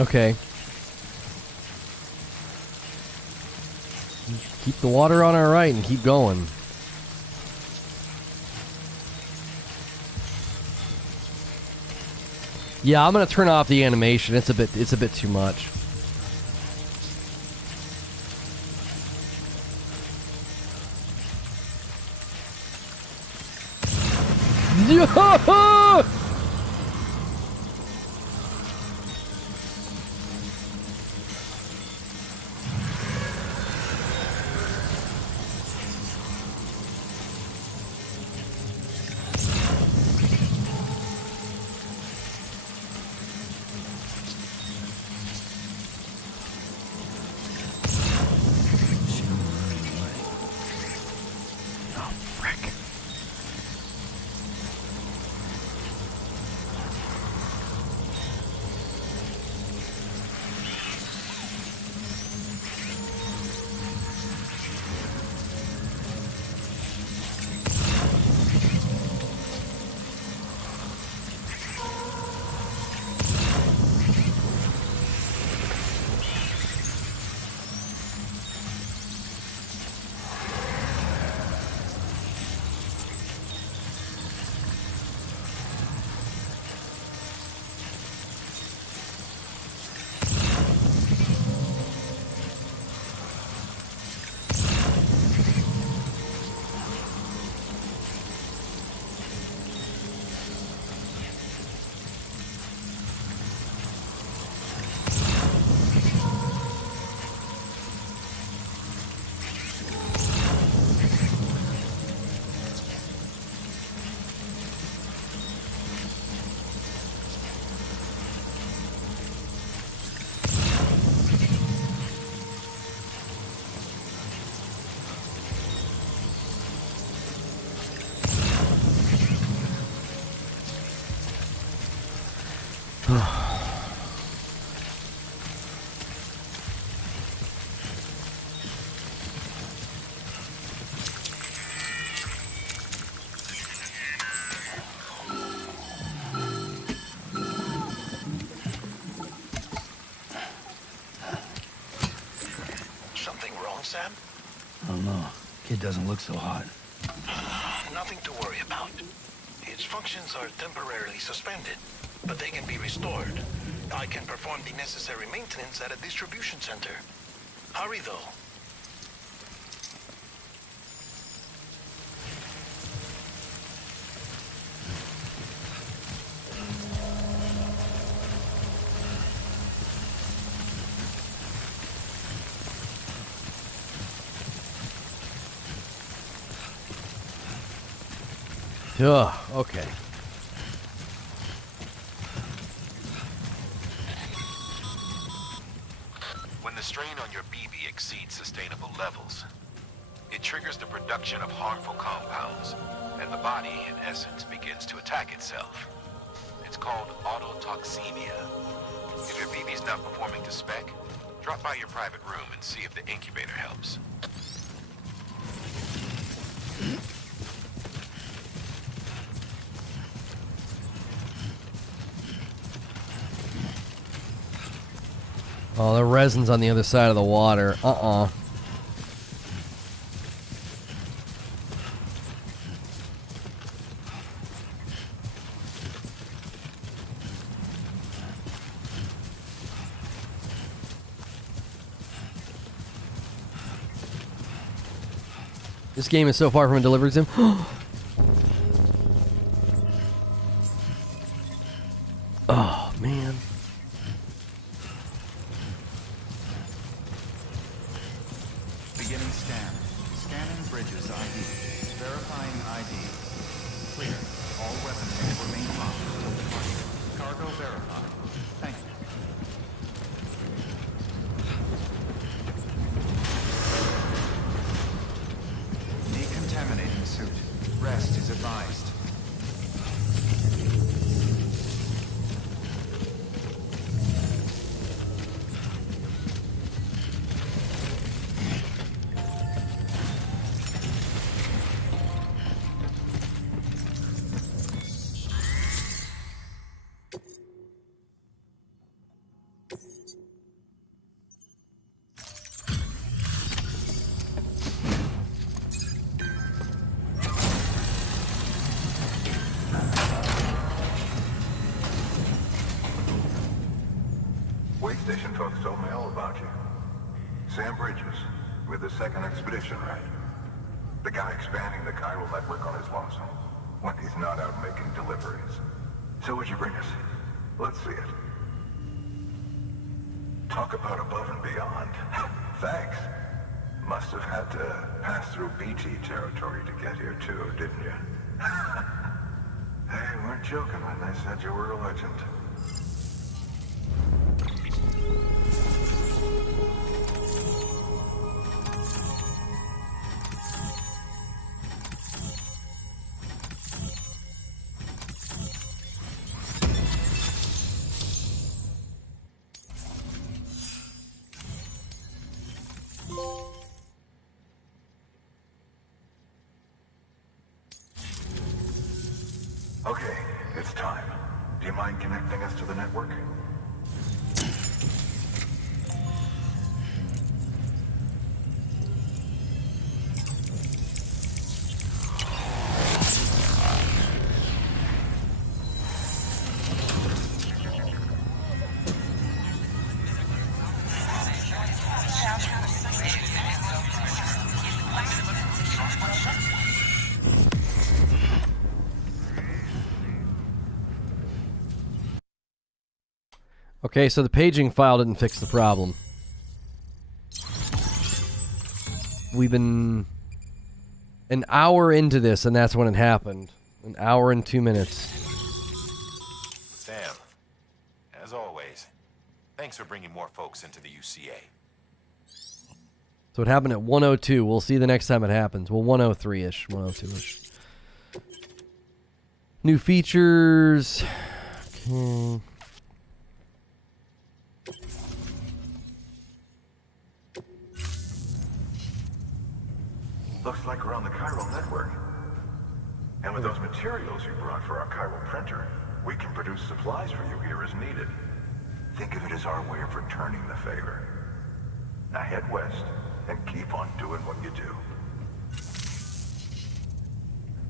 Okay. Keep the water on our right and keep going. Yeah, I'm gonna turn off the animation. It's a bit too much. Something wrong, Sam? I don't know. Kid doesn't look so hot. Nothing to worry about. Its functions are temporarily suspended, but they can be restored. I can perform the necessary maintenance at a distribution center. Hurry, though. Ugh, okay. When the strain on your BB exceeds sustainable levels, it triggers the production of harmful compounds, and the body, in essence, begins to attack itself. It's called autotoxemia. If your BB's not performing to spec, drop by your private room and see if the incubator helps. Oh, the resin's on the other side of the water. This game is so far from a delivery sim. Oh, man. Beginning scan. Scanning bridges ID. Verifying ID. Clear. All weapons will remain locked until departure. Cargo verified. Thank you. Decontaminating suit. Rest is advised. Way station folks told me all about you. Sam Bridges, with the second expedition, right? The guy expanding the chiral network on his lonesome, when he's not out making deliveries. So what'd you bring us? Let's see it. Talk about above and beyond. Thanks. Must have had to pass through BT territory to get here too, didn't you? They weren't joking when they said you were a legend. Okay, it's time. Do you mind connecting us to the network? Okay, so the paging file didn't fix the problem. We've been an hour into this, and that's when it happened. An hour and 2 minutes. Sam, as always, thanks for bringing more folks into the UCA. So it happened at 1:02. We'll see the next time it happens. Well, 1:03-ish, 1:02-ish. New features. Okay. Looks like we're on the chiral network. And with those materials you brought for our chiral printer, we can produce supplies for you here as needed. Think of it as our way of returning the favor. Now head west and keep on doing what you do.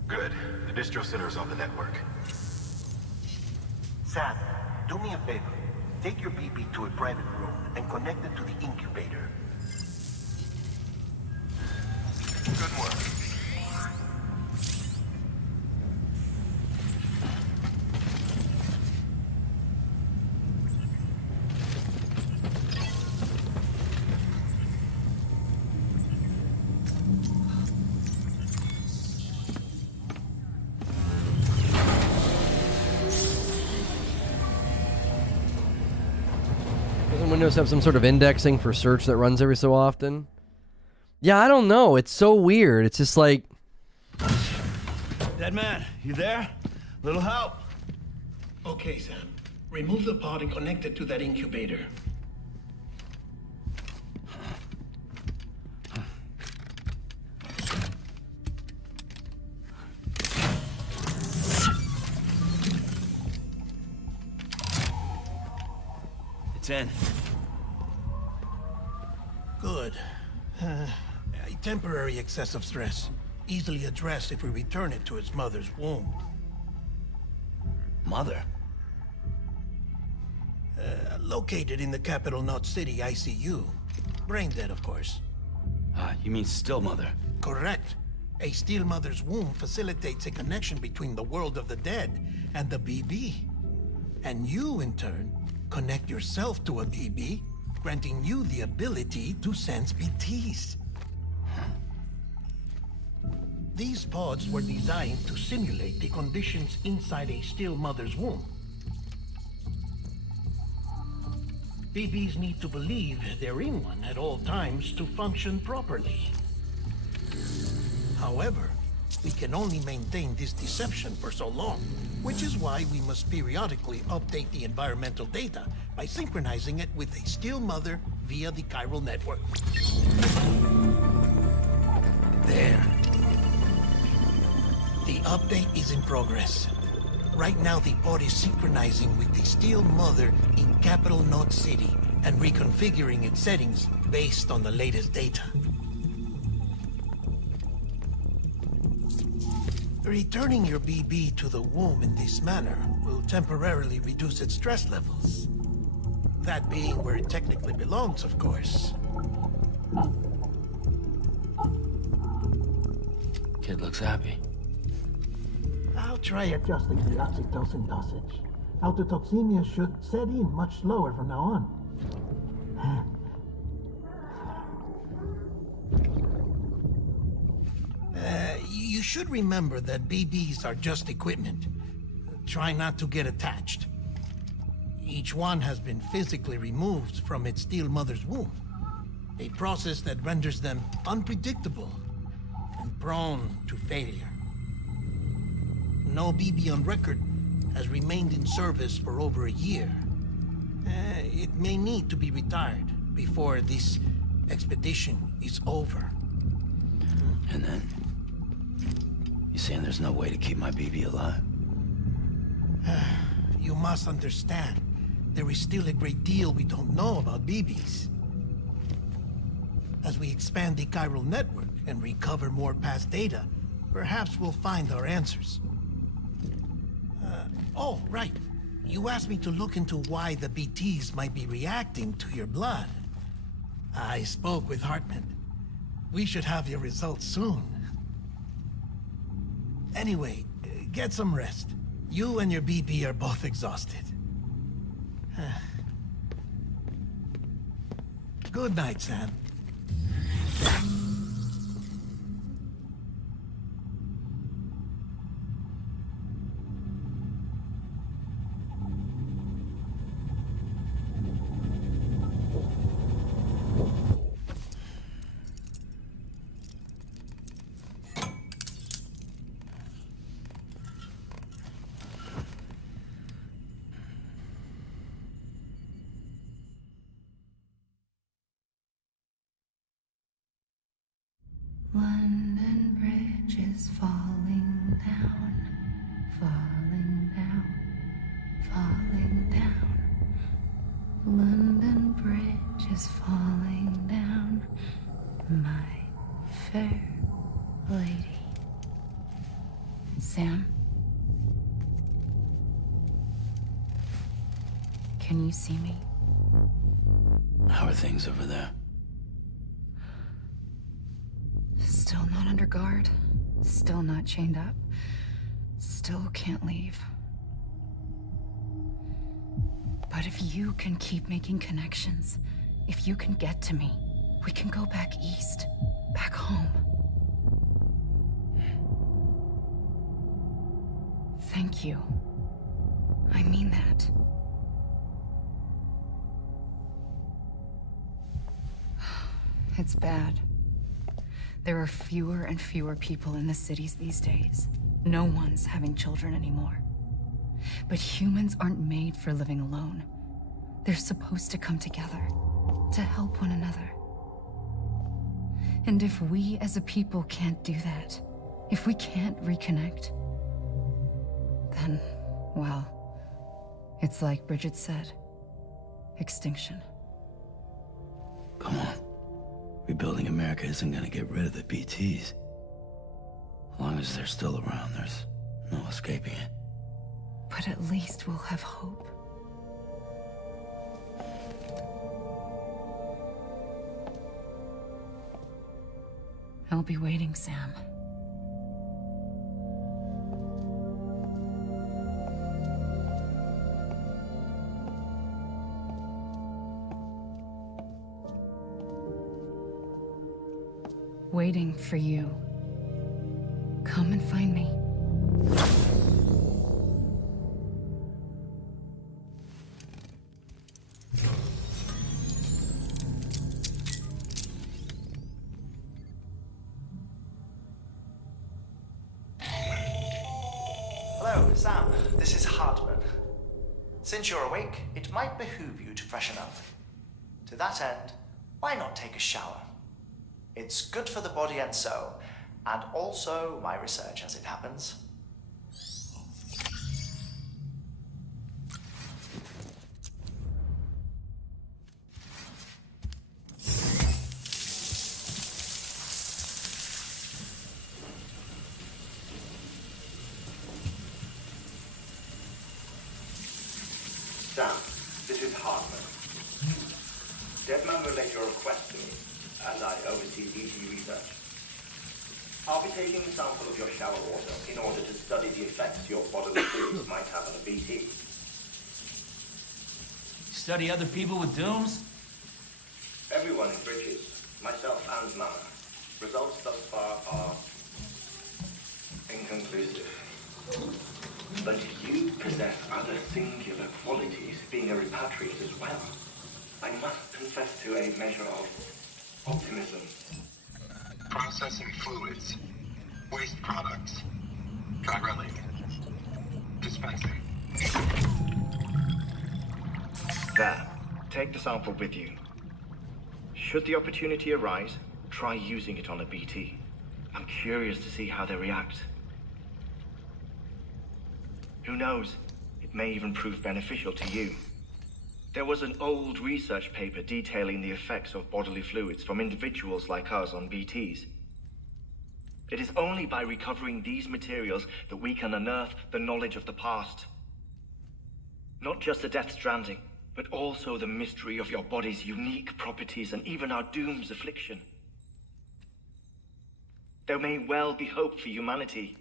Good. The distro center is on the network. Sam, do me a favor. Take your BB to a private room and connect it to the incubator. Good work. Doesn't Windows have some sort of indexing for search that runs every so often? Yeah, I don't know. It's so weird. It's just like... Dead man, you there? Little help? Okay, Sam. Remove the pod and connect it to that incubator. It's in. Good. A temporary excessive stress. Easily addressed if we return it to its mother's womb. Mother? Located in the capital Knot City ICU. Brain dead, of course. You mean still mother? Correct. A still mother's womb facilitates a connection between the world of the dead and the BB. And you, in turn, connect yourself to a BB, granting you the ability to sense BTs. These pods were designed to simulate the conditions inside a still mother's womb. BBs need to believe they're in one at all times to function properly. However, we can only maintain this deception for so long, which is why we must periodically update the environmental data by synchronizing it with a still mother via the chiral network. There. The update is in progress. Right now, the pod is synchronizing with the still mother in capital Knot City and reconfiguring its settings based on the latest data. Returning your BB to the womb in this manner will temporarily reduce its stress levels. That being where it technically belongs, of course. Kid looks happy. I'll try adjusting the oxytocin dosage. Autotoxemia should set in much slower from now on. You should remember that BBs are just equipment. Try not to get attached. Each one has been physically removed from its steel mother's womb. A process that renders them unpredictable and prone to failure. No BB on record has remained in service for over a year. It may need to be retired before this expedition is over. And then? You saying there's no way to keep my BB alive? You must understand, there is still a great deal we don't know about BBs. As we expand the chiral network and recover more past data, perhaps we'll find our answers. Oh, right. You asked me to look into why the BTs might be reacting to your blood. I spoke with Hartman. We should have your results soon. Anyway, get some rest. You and your BB are both exhausted. Good night, Sam. London Bridge is falling down, falling down, falling down. London Bridge is falling down, my fair lady. Sam? Can you see me? How are things over there? Still not under guard. Still not chained up. Still can't leave. But if you can keep making connections, if you can get to me, we can go back east, back home. Thank you. I mean that. It's bad. There are fewer and fewer people in the cities these days. No one's having children anymore. But humans aren't made for living alone. They're supposed to come together, to help one another. And if we as a people can't do that, if we can't reconnect, then, well, it's like Bridget said, extinction. Come on. Rebuilding America isn't gonna get rid of the BTs. As long as they're still around, there's no escaping it. But at least we'll have hope. I'll be waiting, Sam. Waiting for you. Come and find me. Hello, Sam. This is Hartman. Since you're awake, it might behoove you to freshen up. To that end, why not take a shower? It's good for the body and soul, and also my research as it happens. Sam, this is Hartman. Deadman relayed your request to me, as I oversee BT research. I'll be taking a sample of your shower water in order to study the effects your bodily fluids might have on a BT. Study other people with dooms? Everyone in Bridges, myself and Mama. Results thus far are inconclusive. But you possess other singular qualities, being a repatriate as well. I must confess to a measure of optimism. Processing fluids. Waste products. Drilling. Dispensing. There. Take the sample with you. Should the opportunity arise, try using it on a BT. I'm curious to see how they react. Who knows? It may even prove beneficial to you. There was an old research paper detailing the effects of bodily fluids from individuals like us on BTs. It is only by recovering these materials that we can unearth the knowledge of the past. Not just the Death Stranding, but also the mystery of your body's unique properties and even our doom's affliction. There may well be hope for humanity.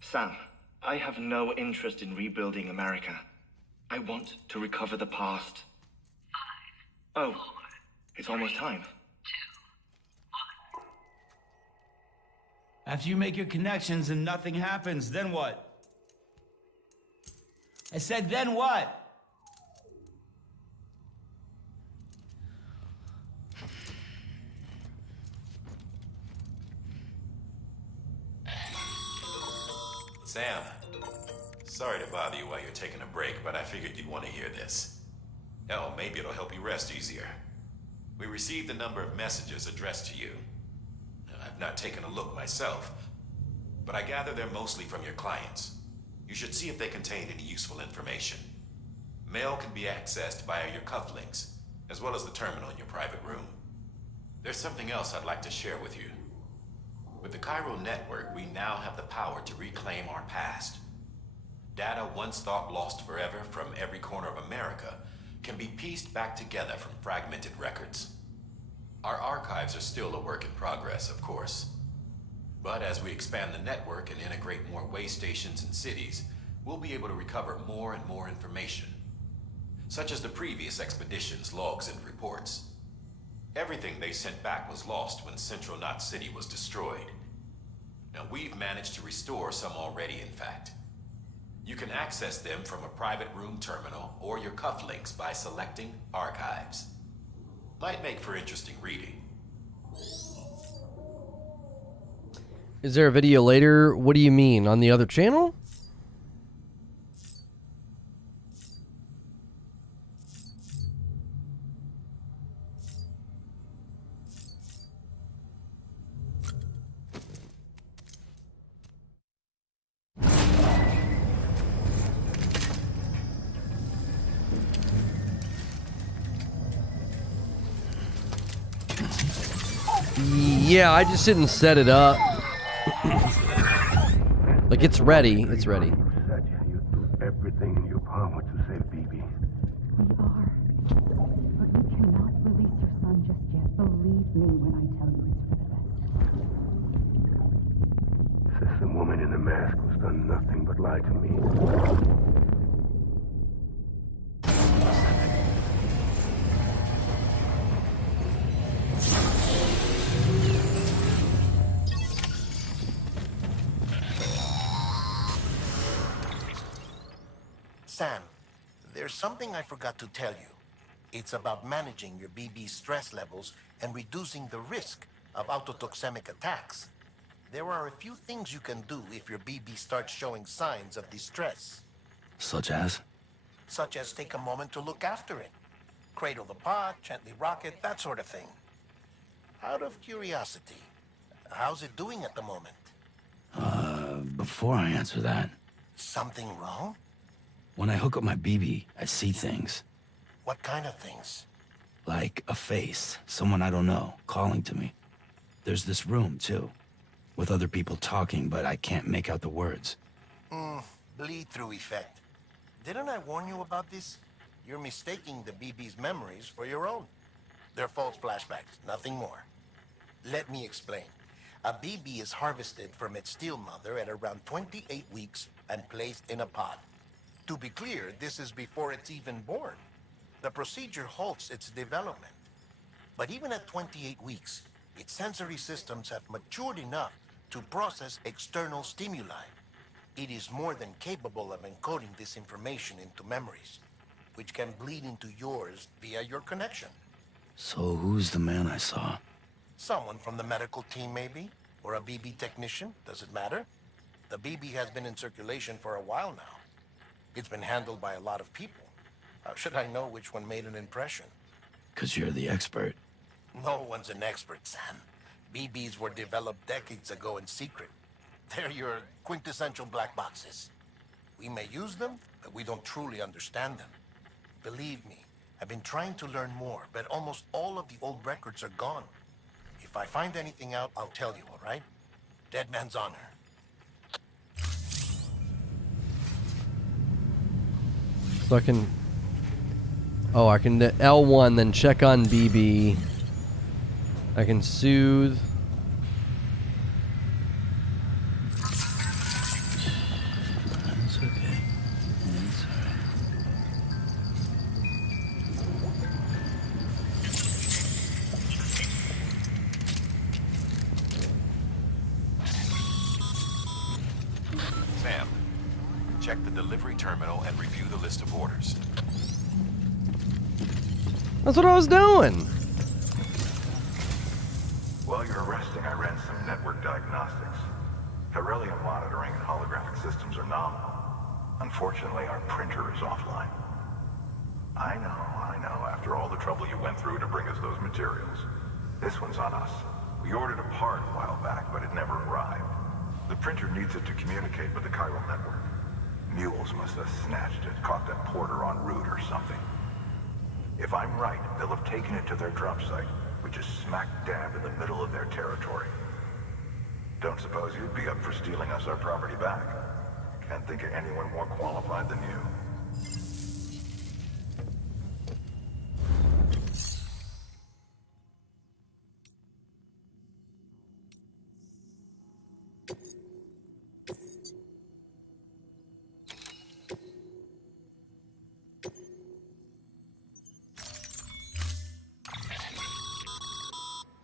Sam, I have no interest in rebuilding America. I want to recover the past. 5, oh, 4, it's almost time. 2, 1. After you make your connections and nothing happens, then what? I said, then what? Sam, sorry to bother you while you're taking a break, but I figured you'd want to hear this. Hell, maybe it'll help you rest easier. We received a number of messages addressed to you. I've not taken a look myself, but I gather they're mostly from your clients. You should see if they contain any useful information. Mail can be accessed via your cufflinks, as well as the terminal in your private room. There's something else I'd like to share with you. With the Chiral Network, we now have the power to reclaim our past. Data once thought lost forever from every corner of America can be pieced back together from fragmented records. Our archives are still a work in progress, of course. But as we expand the network and integrate more way stations and cities, we'll be able to recover more and more information, such as the previous expedition's logs and reports. Everything they sent back was lost when Central Knot City was destroyed. Now we've managed to restore some already, in fact. You can access them from a private room terminal or your cufflinks by selecting Archives. Might make for interesting reading. Is there a video later? What do you mean? On the other channel? Yeah, I just didn't set it up. Like, it's ready. It's ready. You do everything in your power to save BB. We are. But we cannot release your son just yet. Believe me when I tell you it's for the best. Says the woman in the mask who's done nothing but lie to me. Sam, there's something I forgot to tell you. It's about managing your BB stress levels and reducing the risk of autotoxemic attacks. There are a few things you can do if your BB starts showing signs of distress. Such as? Such as take a moment to look after it. Cradle the pot, gently rock it, that sort of thing. Out of curiosity, how's it doing at the moment? Before I answer that, Something wrong? when I hook up my BB, I see things. What kind of things? Like a face, someone I don't know, calling to me. There's this room, too, with other people talking, but I can't make out the words. Bleed-through effect. Didn't I warn you about this? you're mistaking the BB's memories for your own. They're false flashbacks, nothing more. Let me explain. A BB is harvested from its steel mother at around 28 weeks and placed in a pod. To be clear, this is before it's even born. The procedure halts its development. But even at 28 weeks, its sensory systems have matured enough to process external stimuli. It is more than capable of encoding this information into memories, which can bleed into yours via your connection. So who's the man I saw? Someone from the medical team, maybe? Or a BB technician? Does it matter? The BB has been in circulation for a while now. It's been handled by a lot of people. How should I know which one made an impression? 'Cause you're the expert. No one's an expert, Sam. BBs were developed decades ago in secret. They're your quintessential black boxes. We may use them, but we don't truly understand them. Believe me, I've been trying to learn more, but almost all of the old records are gone. If I find anything out, I'll tell you, all right? Dead man's honor. So I can... Oh, I can L1, then check on BB. I can soothe. It's okay. It's alright. Sam, check the delivery terminal and review the list of orders. That's what I was doing. While you're resting, I ran some network diagnostics. Beryllium monitoring and holographic systems are nominal. Unfortunately, our printer is offline. I know. After all the trouble you went through to bring us those materials. This one's on us. We ordered a part a while back, but it never arrived. The printer needs it to communicate with the chiral network. Mules must have snatched it, caught that porter en route or something. If I'm right, they'll have taken it to their drop site, which is smack dab in the middle of their territory. Don't suppose you'd be up for stealing us our property back? Can't think of anyone more qualified than you.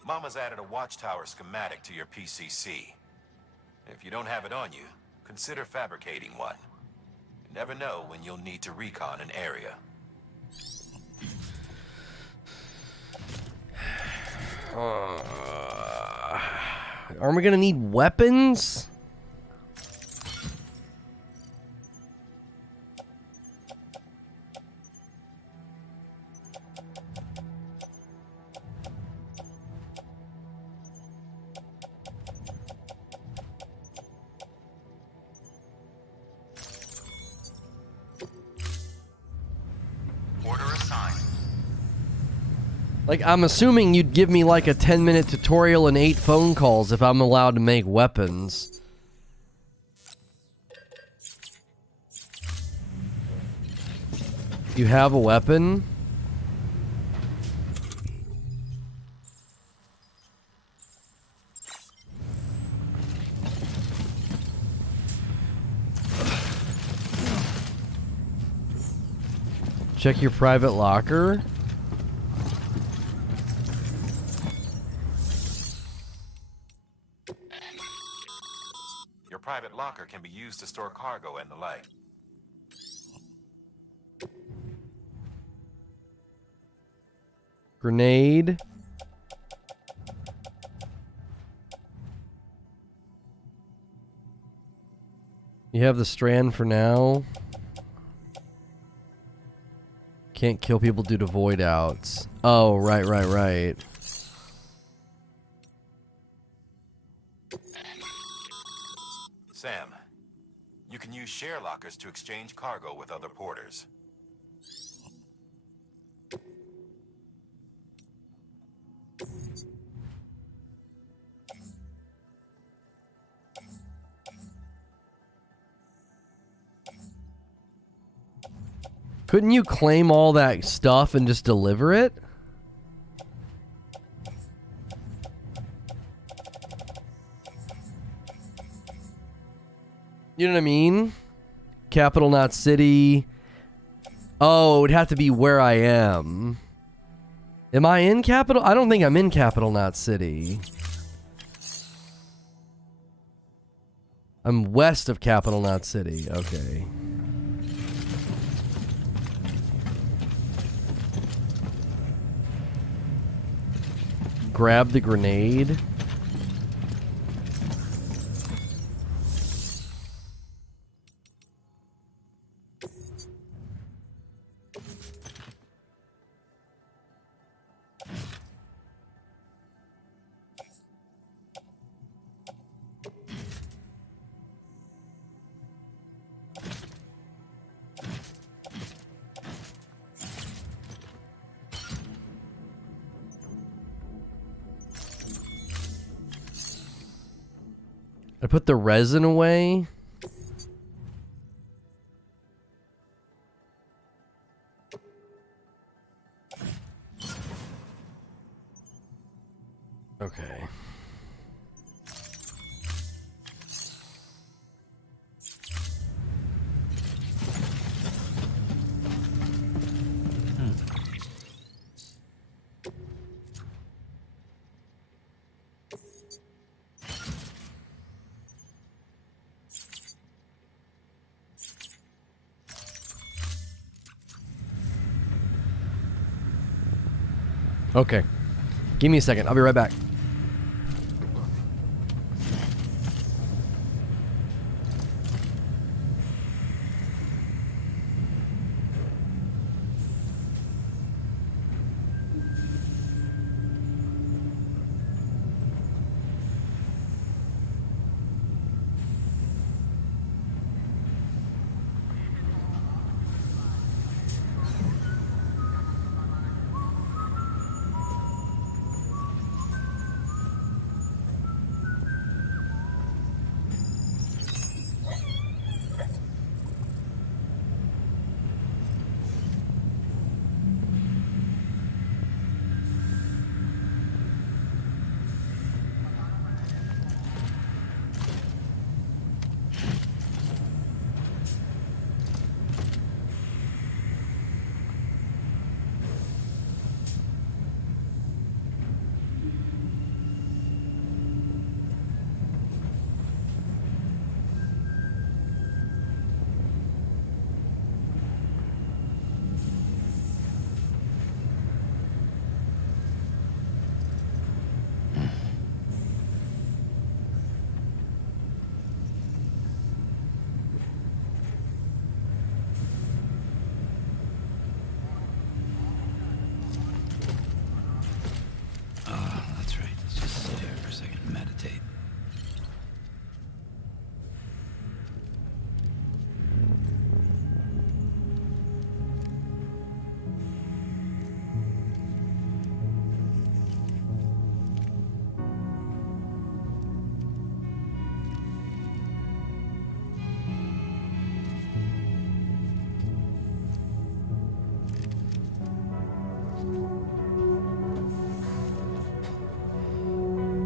Mama's added a watchtower schematic to your PCC. If you don't have it on you, consider fabricating one. You never know when you'll need to recon an area. Aren't we gonna need weapons? Like, I'm assuming you'd give me like a 10-minute tutorial and 8 phone calls if I'm allowed to make weapons. You have a weapon? Check your private locker. Your private locker can be used to store cargo and the like. Grenade. You have the strand for now. Can't kill people due to void outs. Oh, right. Sam, you can use share lockers to exchange cargo with other porters. Couldn't you claim all that stuff and just deliver it? You know what I mean? Capital, not city. Oh, it would have to be where I am. Am I in capital? I don't think I'm in capital, not city. I'm west of capital, not city. Okay. Grab the grenade. I put the resin away. Okay. Okay. Give me a second. I'll be right back.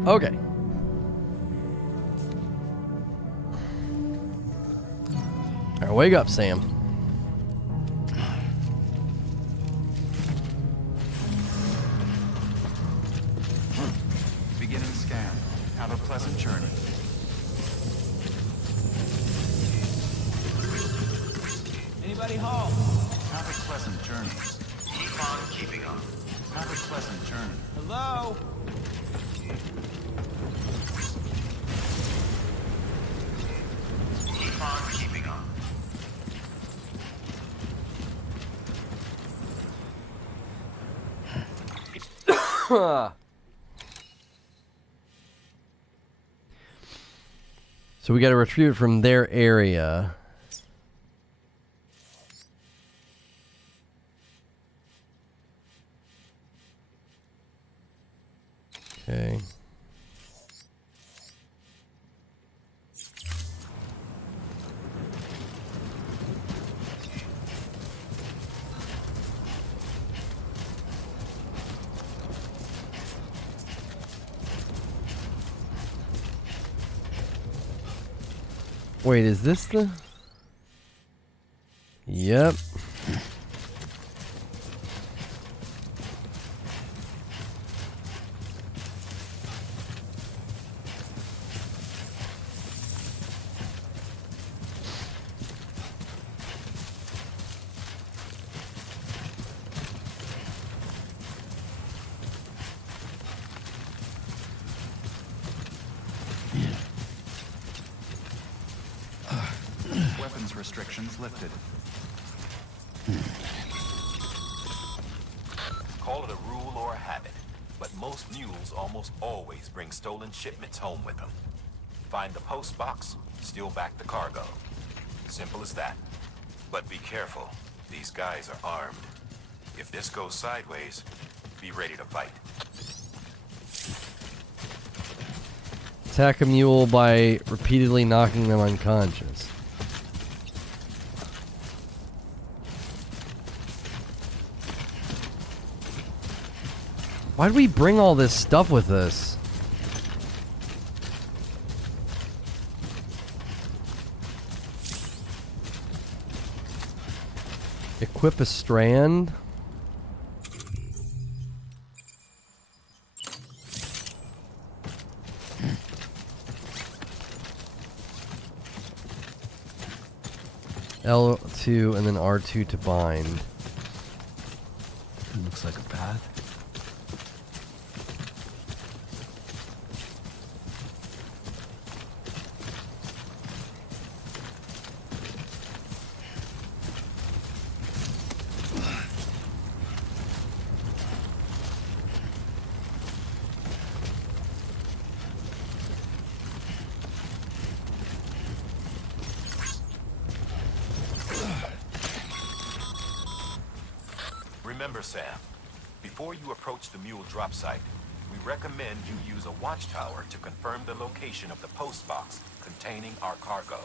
Okay. All right, wake up, Sam. Beginning scan. Have a pleasant journey. Anybody home? Have a pleasant journey. Keep on keeping on. Have a pleasant journey. Hello? Keep on keeping on. So we got to retrieve it from their area. Okay. Wait, is this the... Yep. Weapons restrictions lifted. Call it a rule or a habit, but most mules almost always bring stolen shipments home with them. Find the post box, steal back the cargo. Simple as that. But be careful. These guys are armed. If this goes sideways, be ready to fight. Attack a mule by repeatedly knocking them unconscious. Why do we bring all this stuff with us? Equip a strand. L2 and then R2 to bind. Looks like a path. Remember, Sam, before you approach the mule drop site, we recommend you use a watchtower to confirm the location of the post box containing our cargo.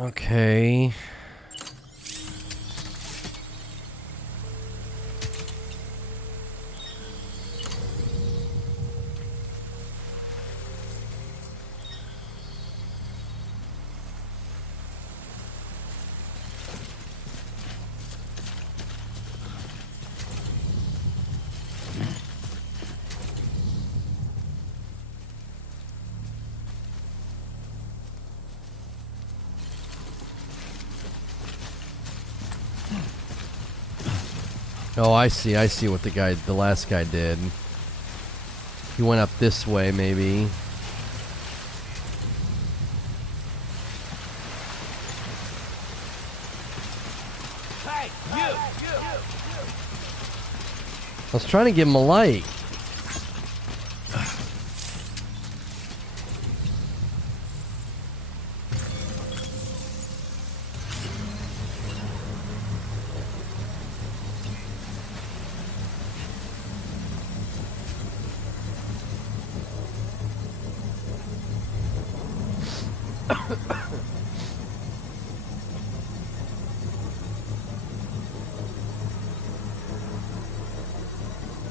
Okay. Oh, I see what the last guy did. He went up this way, maybe. Hey, you! I was trying to give him a light.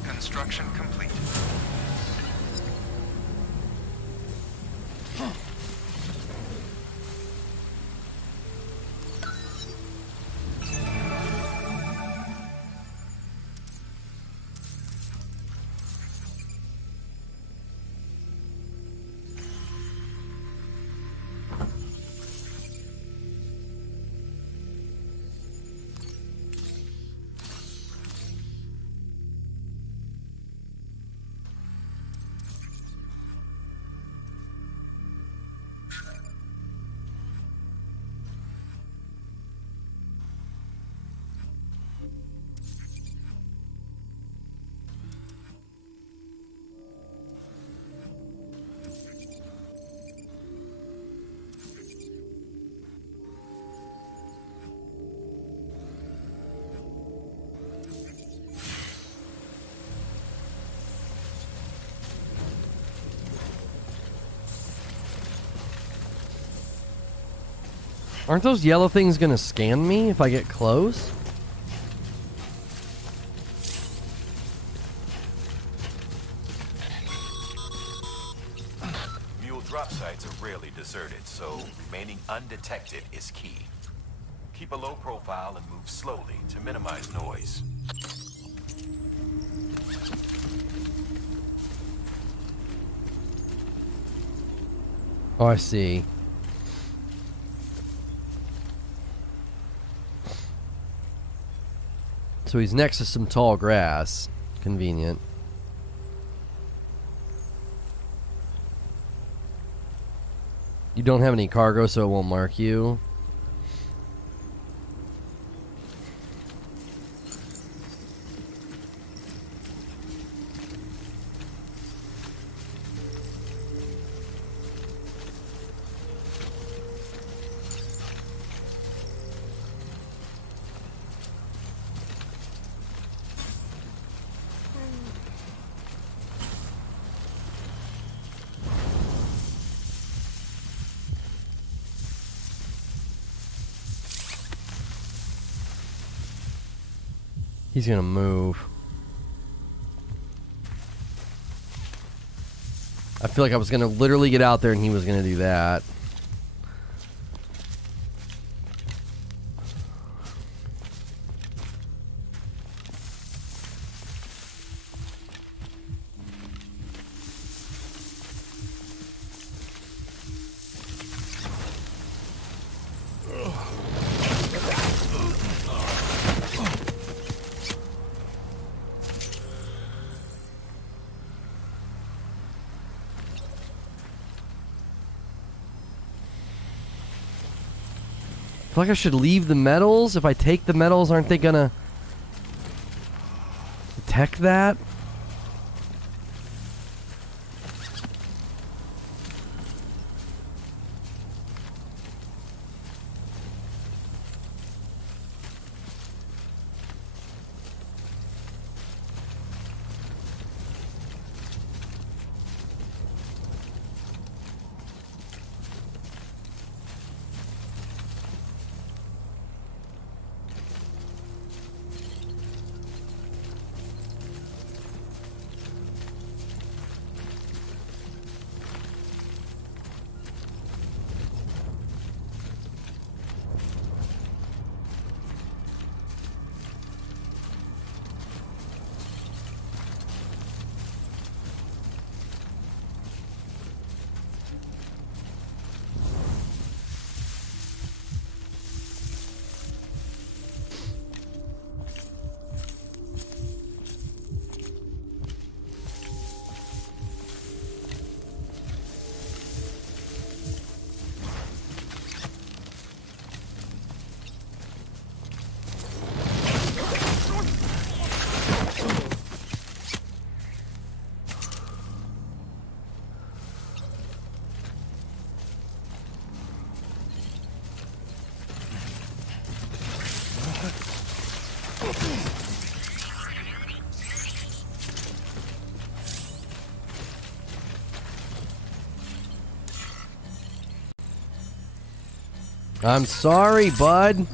Construction complete. Aren't those yellow things gonna scan me if I get close? Mule drop sites are rarely deserted, so remaining undetected is key. Keep a low profile and move slowly to minimize noise. Oh, I see. So he's next to some tall grass. Convenient. You don't have any cargo, so it won't mark you. He's gonna move. I feel like I was gonna literally get out there and he was gonna do that. I feel like I should leave the medals. If I take the medals, aren't they gonna detect that? I'm sorry, bud.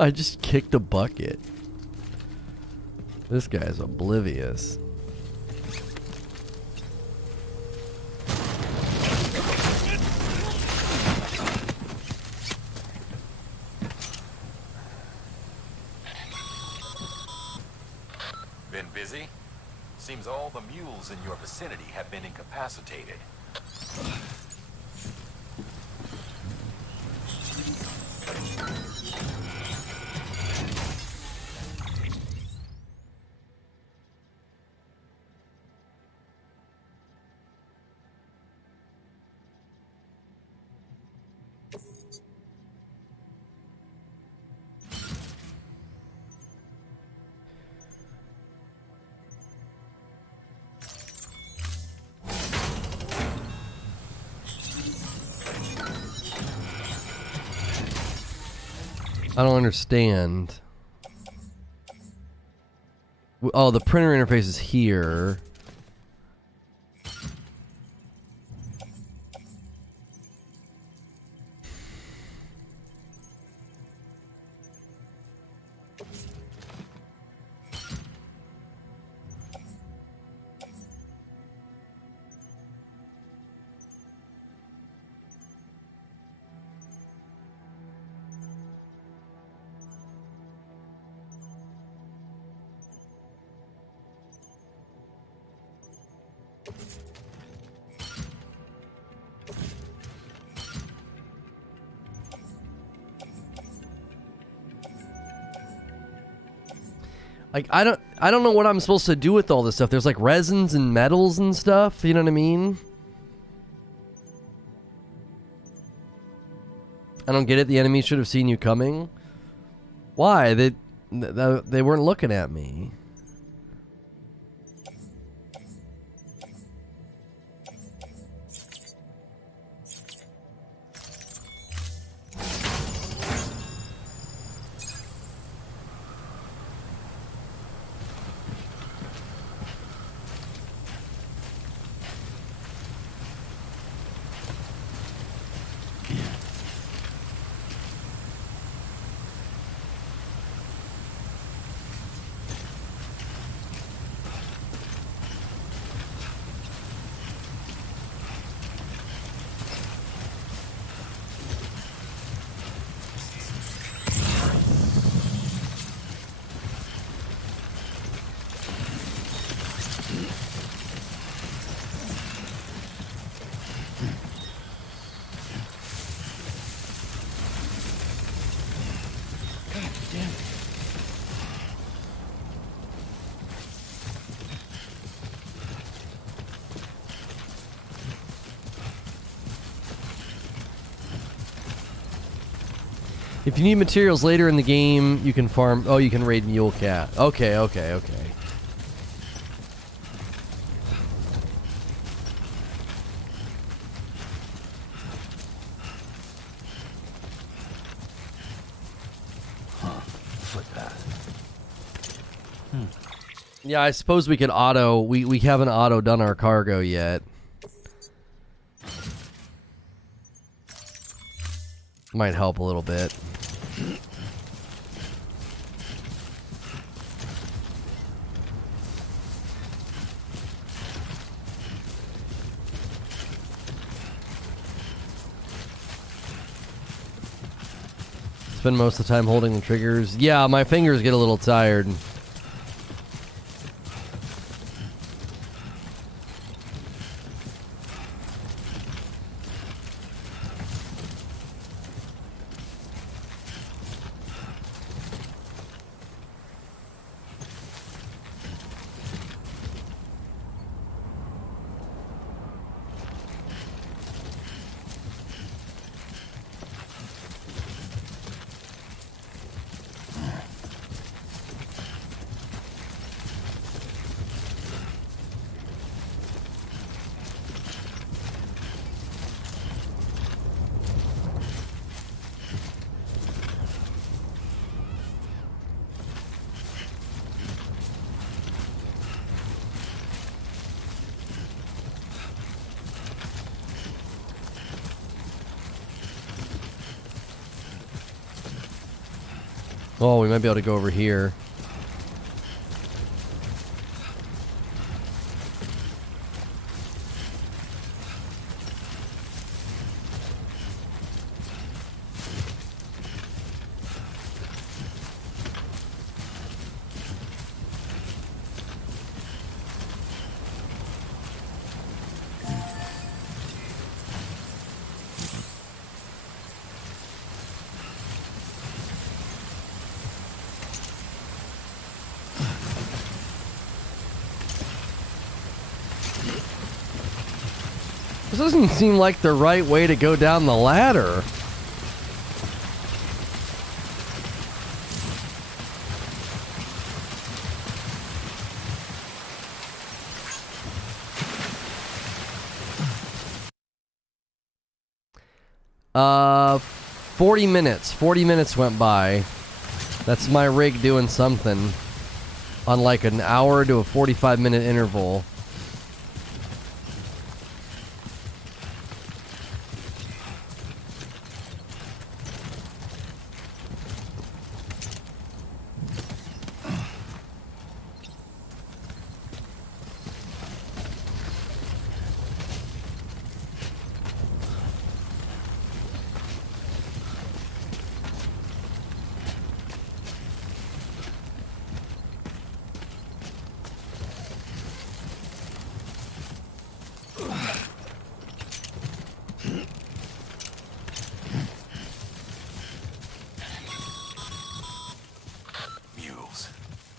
I just kicked a bucket. This guy's oblivious. Been busy? Seems all the mules in your vicinity have been incapacitated. I don't understand. Oh, the printer interface is here. Like, I don't know what I'm supposed to do with all this stuff. There's like resins and metals and stuff, you know what I mean? I don't get it. The enemy should have seen you coming. Why? They weren't looking at me. If you need materials later in the game, you can farm. Oh, you can raid Mule Cat. Okay, okay, okay. Yeah, I suppose we could auto. We haven't auto done our cargo yet. Might help a little bit. Spend most of the time holding the triggers. Yeah, my fingers get a little tired. Oh, we might be able to go over here. This doesn't seem like the right way to go down the ladder. 40 minutes. 40 minutes went by. That's my rig doing something on like an hour to a 45-minute interval.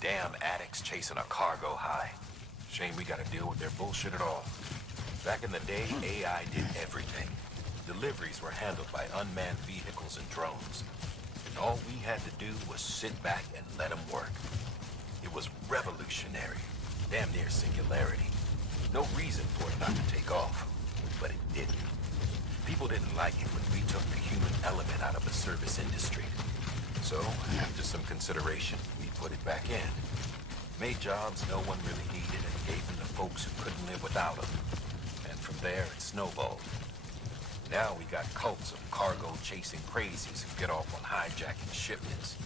Damn addicts chasing a cargo high. Shame we gotta deal with their bullshit at all. Back in the day, AI did everything. Deliveries were handled by unmanned vehicles and drones. And all we had to do was sit back and let them work. It was revolutionary. Damn near singularity. No reason for it not to take off. But it didn't. People didn't like it when we took the human element out of the service industry. So, after some consideration, we put it back in. Made jobs no one really needed and gave them to folks who couldn't live without them. And from there, it snowballed. Now we got cults of cargo-chasing crazies who get off on hijacking shipments.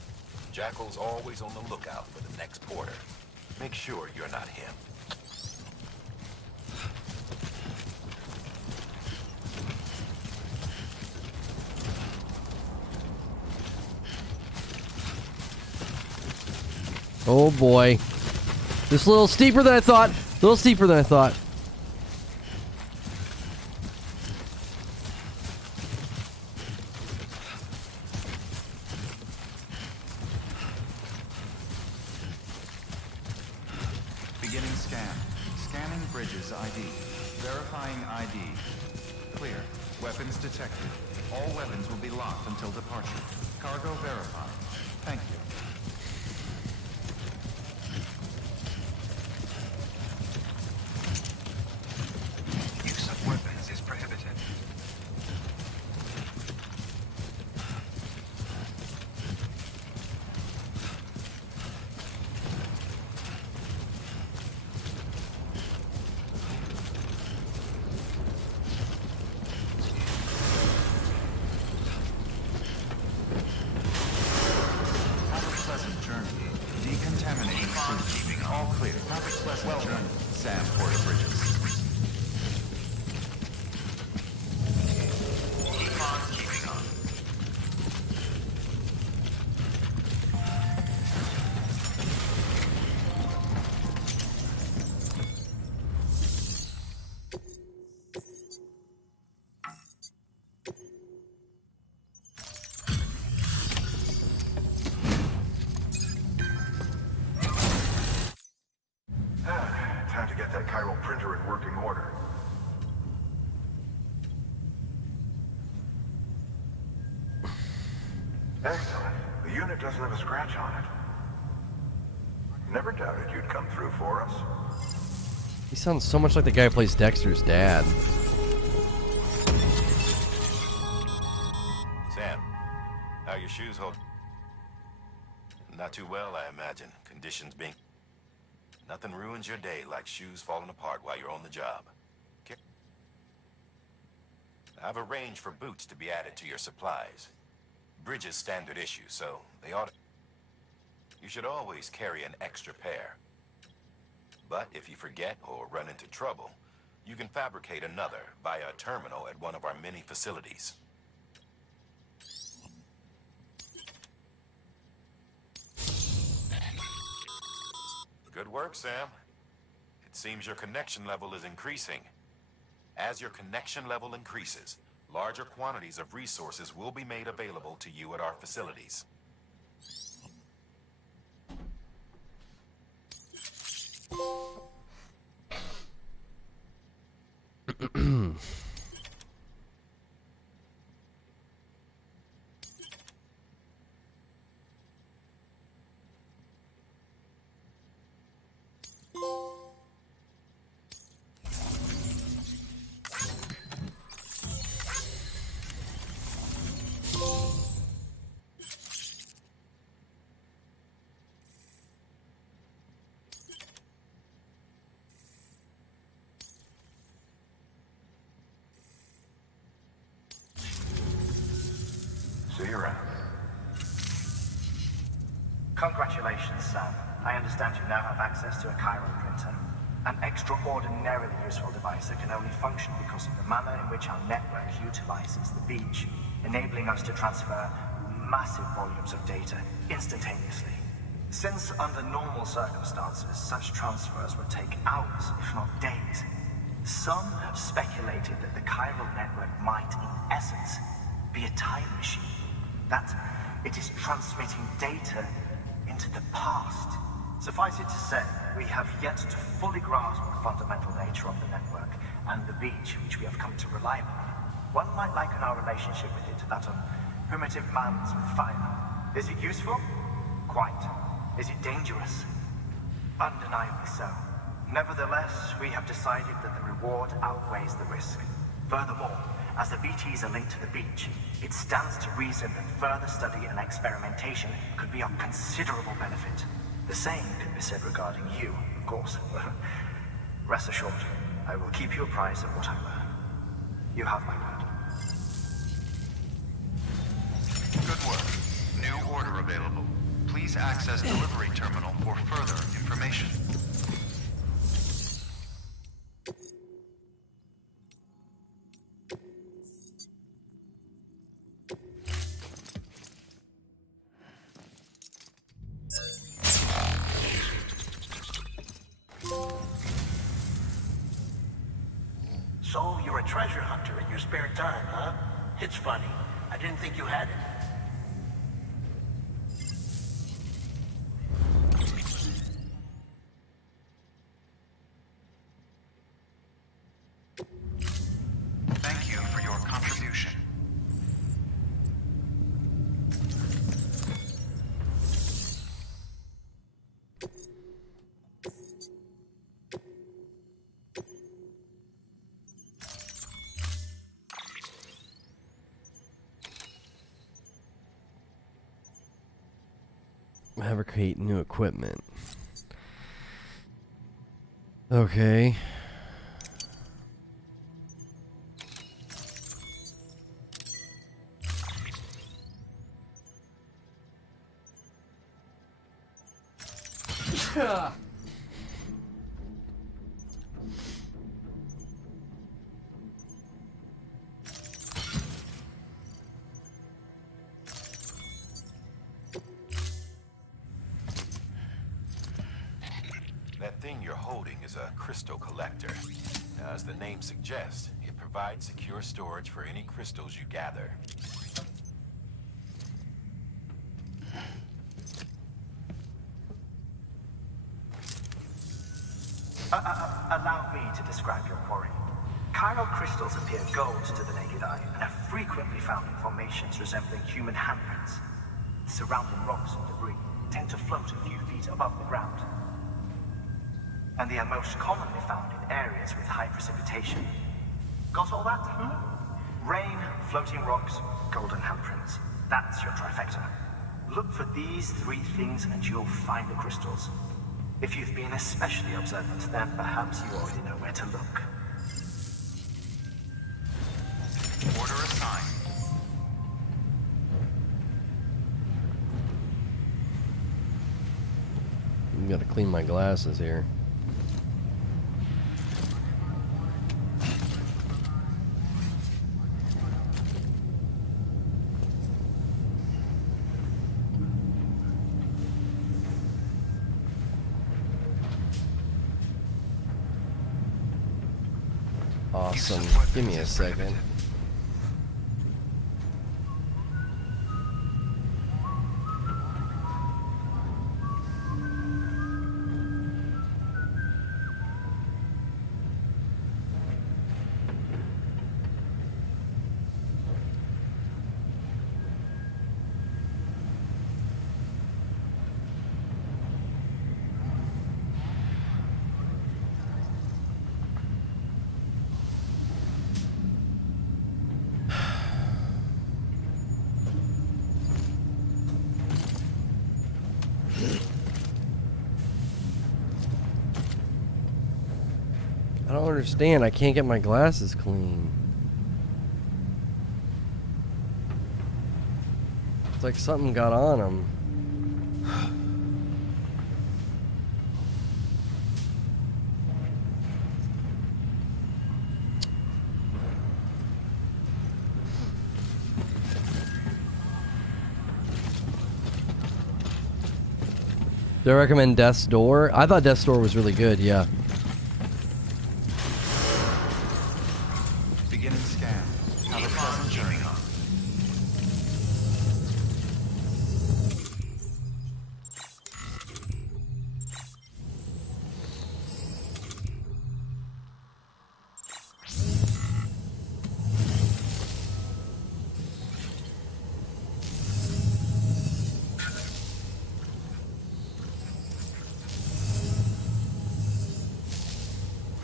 Jackal's always on the lookout for the next porter. Make sure you're not him. Oh boy. Just a little steeper than I thought. A little steeper than I thought. Beginning scan. Scanning bridges ID. Verifying ID. Clear. Weapons detected. All weapons will be locked until departure. Cargo verified. Thank you. Use of weapons is prohibited. Have a pleasant journey. Decontaminating suit. All clear. Have a pleasant journey. Sam Porter Bridges. Keep on keeping on. Time to get that chiral printer in working order. Excellent. The unit doesn't have a scratch on it. Never doubted you'd come through for us. He sounds so much like the guy who plays Dexter's dad. Sam, how your shoes hold? Not too well, I imagine. Conditions being... Nothing ruins your day like shoes falling apart while you're on the job. I've arranged for boots to be added to your supplies. Bridges standard issue, so they ought to... You should always carry an extra pair. But if you forget or run into trouble, you can fabricate another via a terminal at one of our many facilities. Good work, Sam. It seems your connection level is increasing. As your connection level increases, larger quantities of resources will be made available to you at our facilities. See you around. Congratulations, Sam. I understand you now have access to a chiral printer. An extraordinarily useful device that can only function because of the manner in which our network utilizes the beach, enabling us to transfer massive volumes of data instantaneously. Since under normal circumstances, such transfers would take hours, if not days, some have speculated that the chiral network might, in essence, be a time machine. That it is transmitting data into the past. Suffice it to say, we have yet to fully grasp the fundamental nature of the network and the beach which we have come to rely upon. One might liken our relationship with it to that of primitive man's with fire. Is it useful? Quite. Is it dangerous? Undeniably so. Nevertheless, we have decided that the reward outweighs the risk. Furthermore, as the BTs are linked to the beach, it stands to reason that further study and experimentation could be of considerable benefit. The same can be said regarding you, of course. Rest assured, I will keep you apprised of what I learn. You have my word. Good work. New order available. Please access delivery terminal for further information. So, you're a treasure hunter in your spare time, huh? It's funny. I didn't think you had it. Thank you for your contribution. Fabricate new equipment. Okay. That thing you're holding is a crystal collector. Now, as the name suggests, it provides secure storage for any crystals you gather. Allow me to describe your quarry. Chiral crystals appear gold to the naked eye and are frequently found in formations resembling human handprints. Surrounding rocks and debris tend to float a few feet above the ground. And they are most commonly found in areas with high precipitation. Got all that? Rain, floating rocks, golden handprints. That's your trifecta. Look for these three things and you'll find the crystals. If you've been especially observant, then perhaps you already know where to look. Order assigned. I'm gonna clean my glasses here. Awesome. Give me a second. I don't understand. I can't get my glasses clean. It's like something got on them. Do I recommend Death's Door? I thought Death's Door was really good, yeah. Beginning scan. Have a pleasant journey.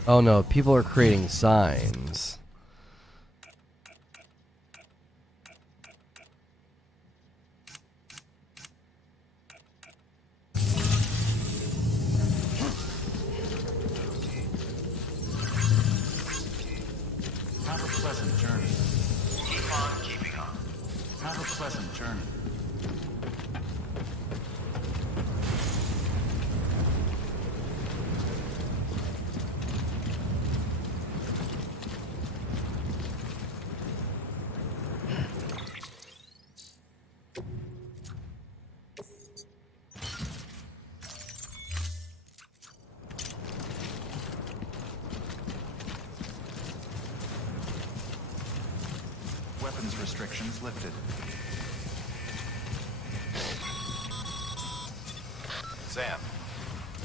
Oh no, people are creating signs. Have a pleasant journey. Keep on keeping on. Have a pleasant journey. Weapons restrictions lifted. Sam,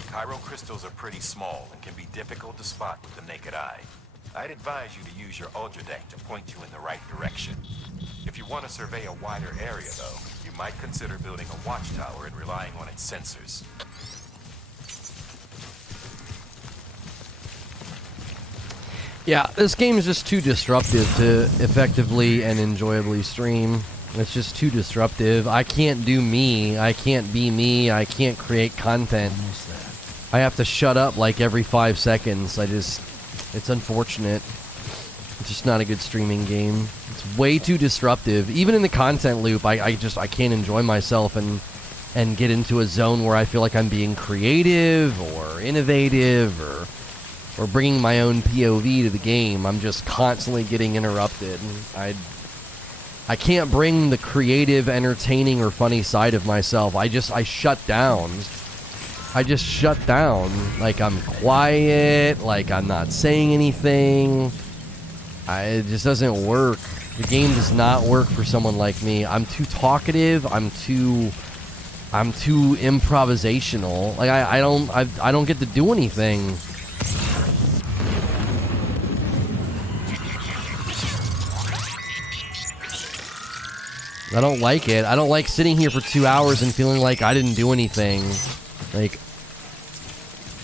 chiral crystals are pretty small and can be difficult to spot with the naked eye. I'd advise you to use your Ultra Deck to point you in the right direction. If you want to survey a wider area, though, you might consider building a watchtower and relying on its sensors. Yeah, this game is just too disruptive to effectively and enjoyably stream. It's just too disruptive. I can't do me. I can't be me. I can't create content. I have to shut up like every 5 seconds. It's unfortunate. It's just not a good streaming game. It's way too disruptive. Even in the content loop, I can't enjoy myself and get into a zone where I feel like I'm being creative or innovative or bringing my own POV to the game. I'm just constantly getting interrupted. I can't bring the creative, entertaining, or funny side of myself. I shut down. I just shut down. Like, I'm quiet, like I'm not saying anything. It just doesn't work. The game does not work for someone like me. I'm too talkative. I'm too improvisational. Like, I don't get to do anything. I don't like it. I don't like sitting here for 2 hours and feeling like I didn't do anything. Like,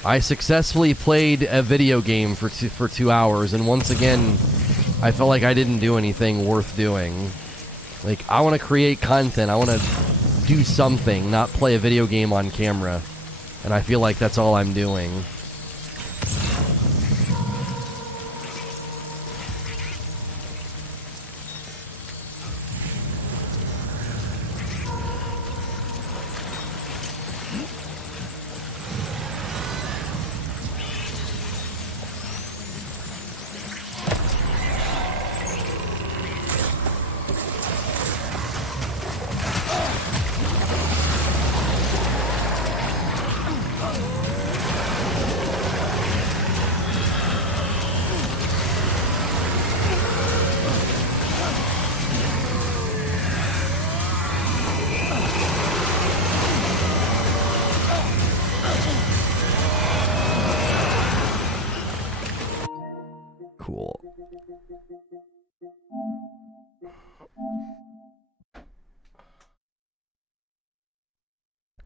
I successfully played a video game for 2 hours, and once again, I felt like I didn't do anything worth doing. Like, I want to create content. I want to do something, not play a video game on camera. And I feel like that's all I'm doing.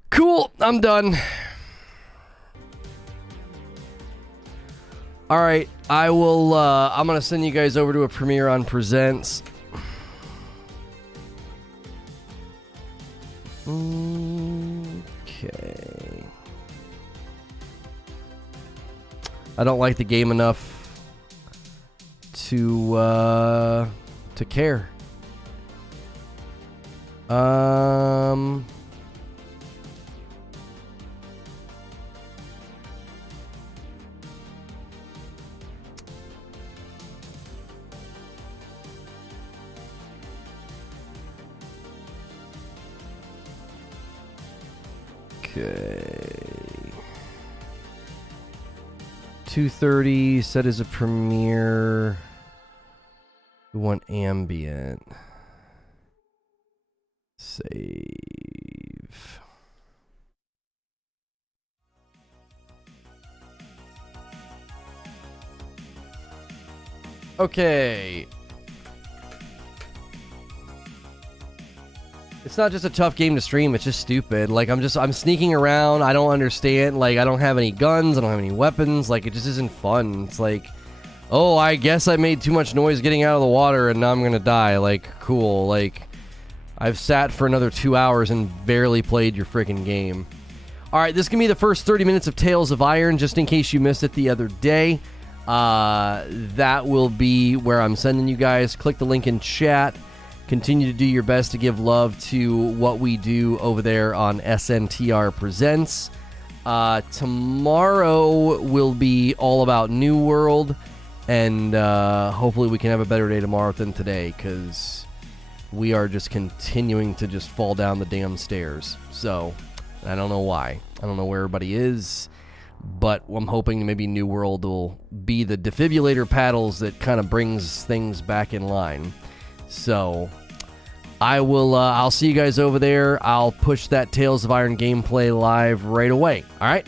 Cool, I'm done. All right, I will, I'm going to send you guys over to a premiere on Presents. Okay. I don't like the game enough to care. Okay. 2:30 set as a premiere. We want ambient. Save. Okay. It's not just a tough game to stream, it's just stupid. Like, I'm sneaking around, I don't understand, like, I don't have any guns, I don't have any weapons, like, it just isn't fun. It's like, oh, I guess I made too much noise getting out of the water and now I'm gonna die. Like, cool, like, I've sat for another 2 hours and barely played your freaking game. Alright, this can be the first 30 minutes of Tales of Iron, just in case you missed it the other day. That will be where I'm sending you guys. Click the link in chat. Continue to do your best to give love to what we do over there on SNTR Presents. Tomorrow will be all about New World, and hopefully we can have a better day tomorrow than today, because we are just continuing to just fall down the damn stairs. So, I don't know why. I don't know where everybody is, but I'm hoping maybe New World will be the defibrillator paddles that kind of brings things back in line. So, I will, I'll see you guys over there. I'll push that Tales of Iron gameplay live right away. All right?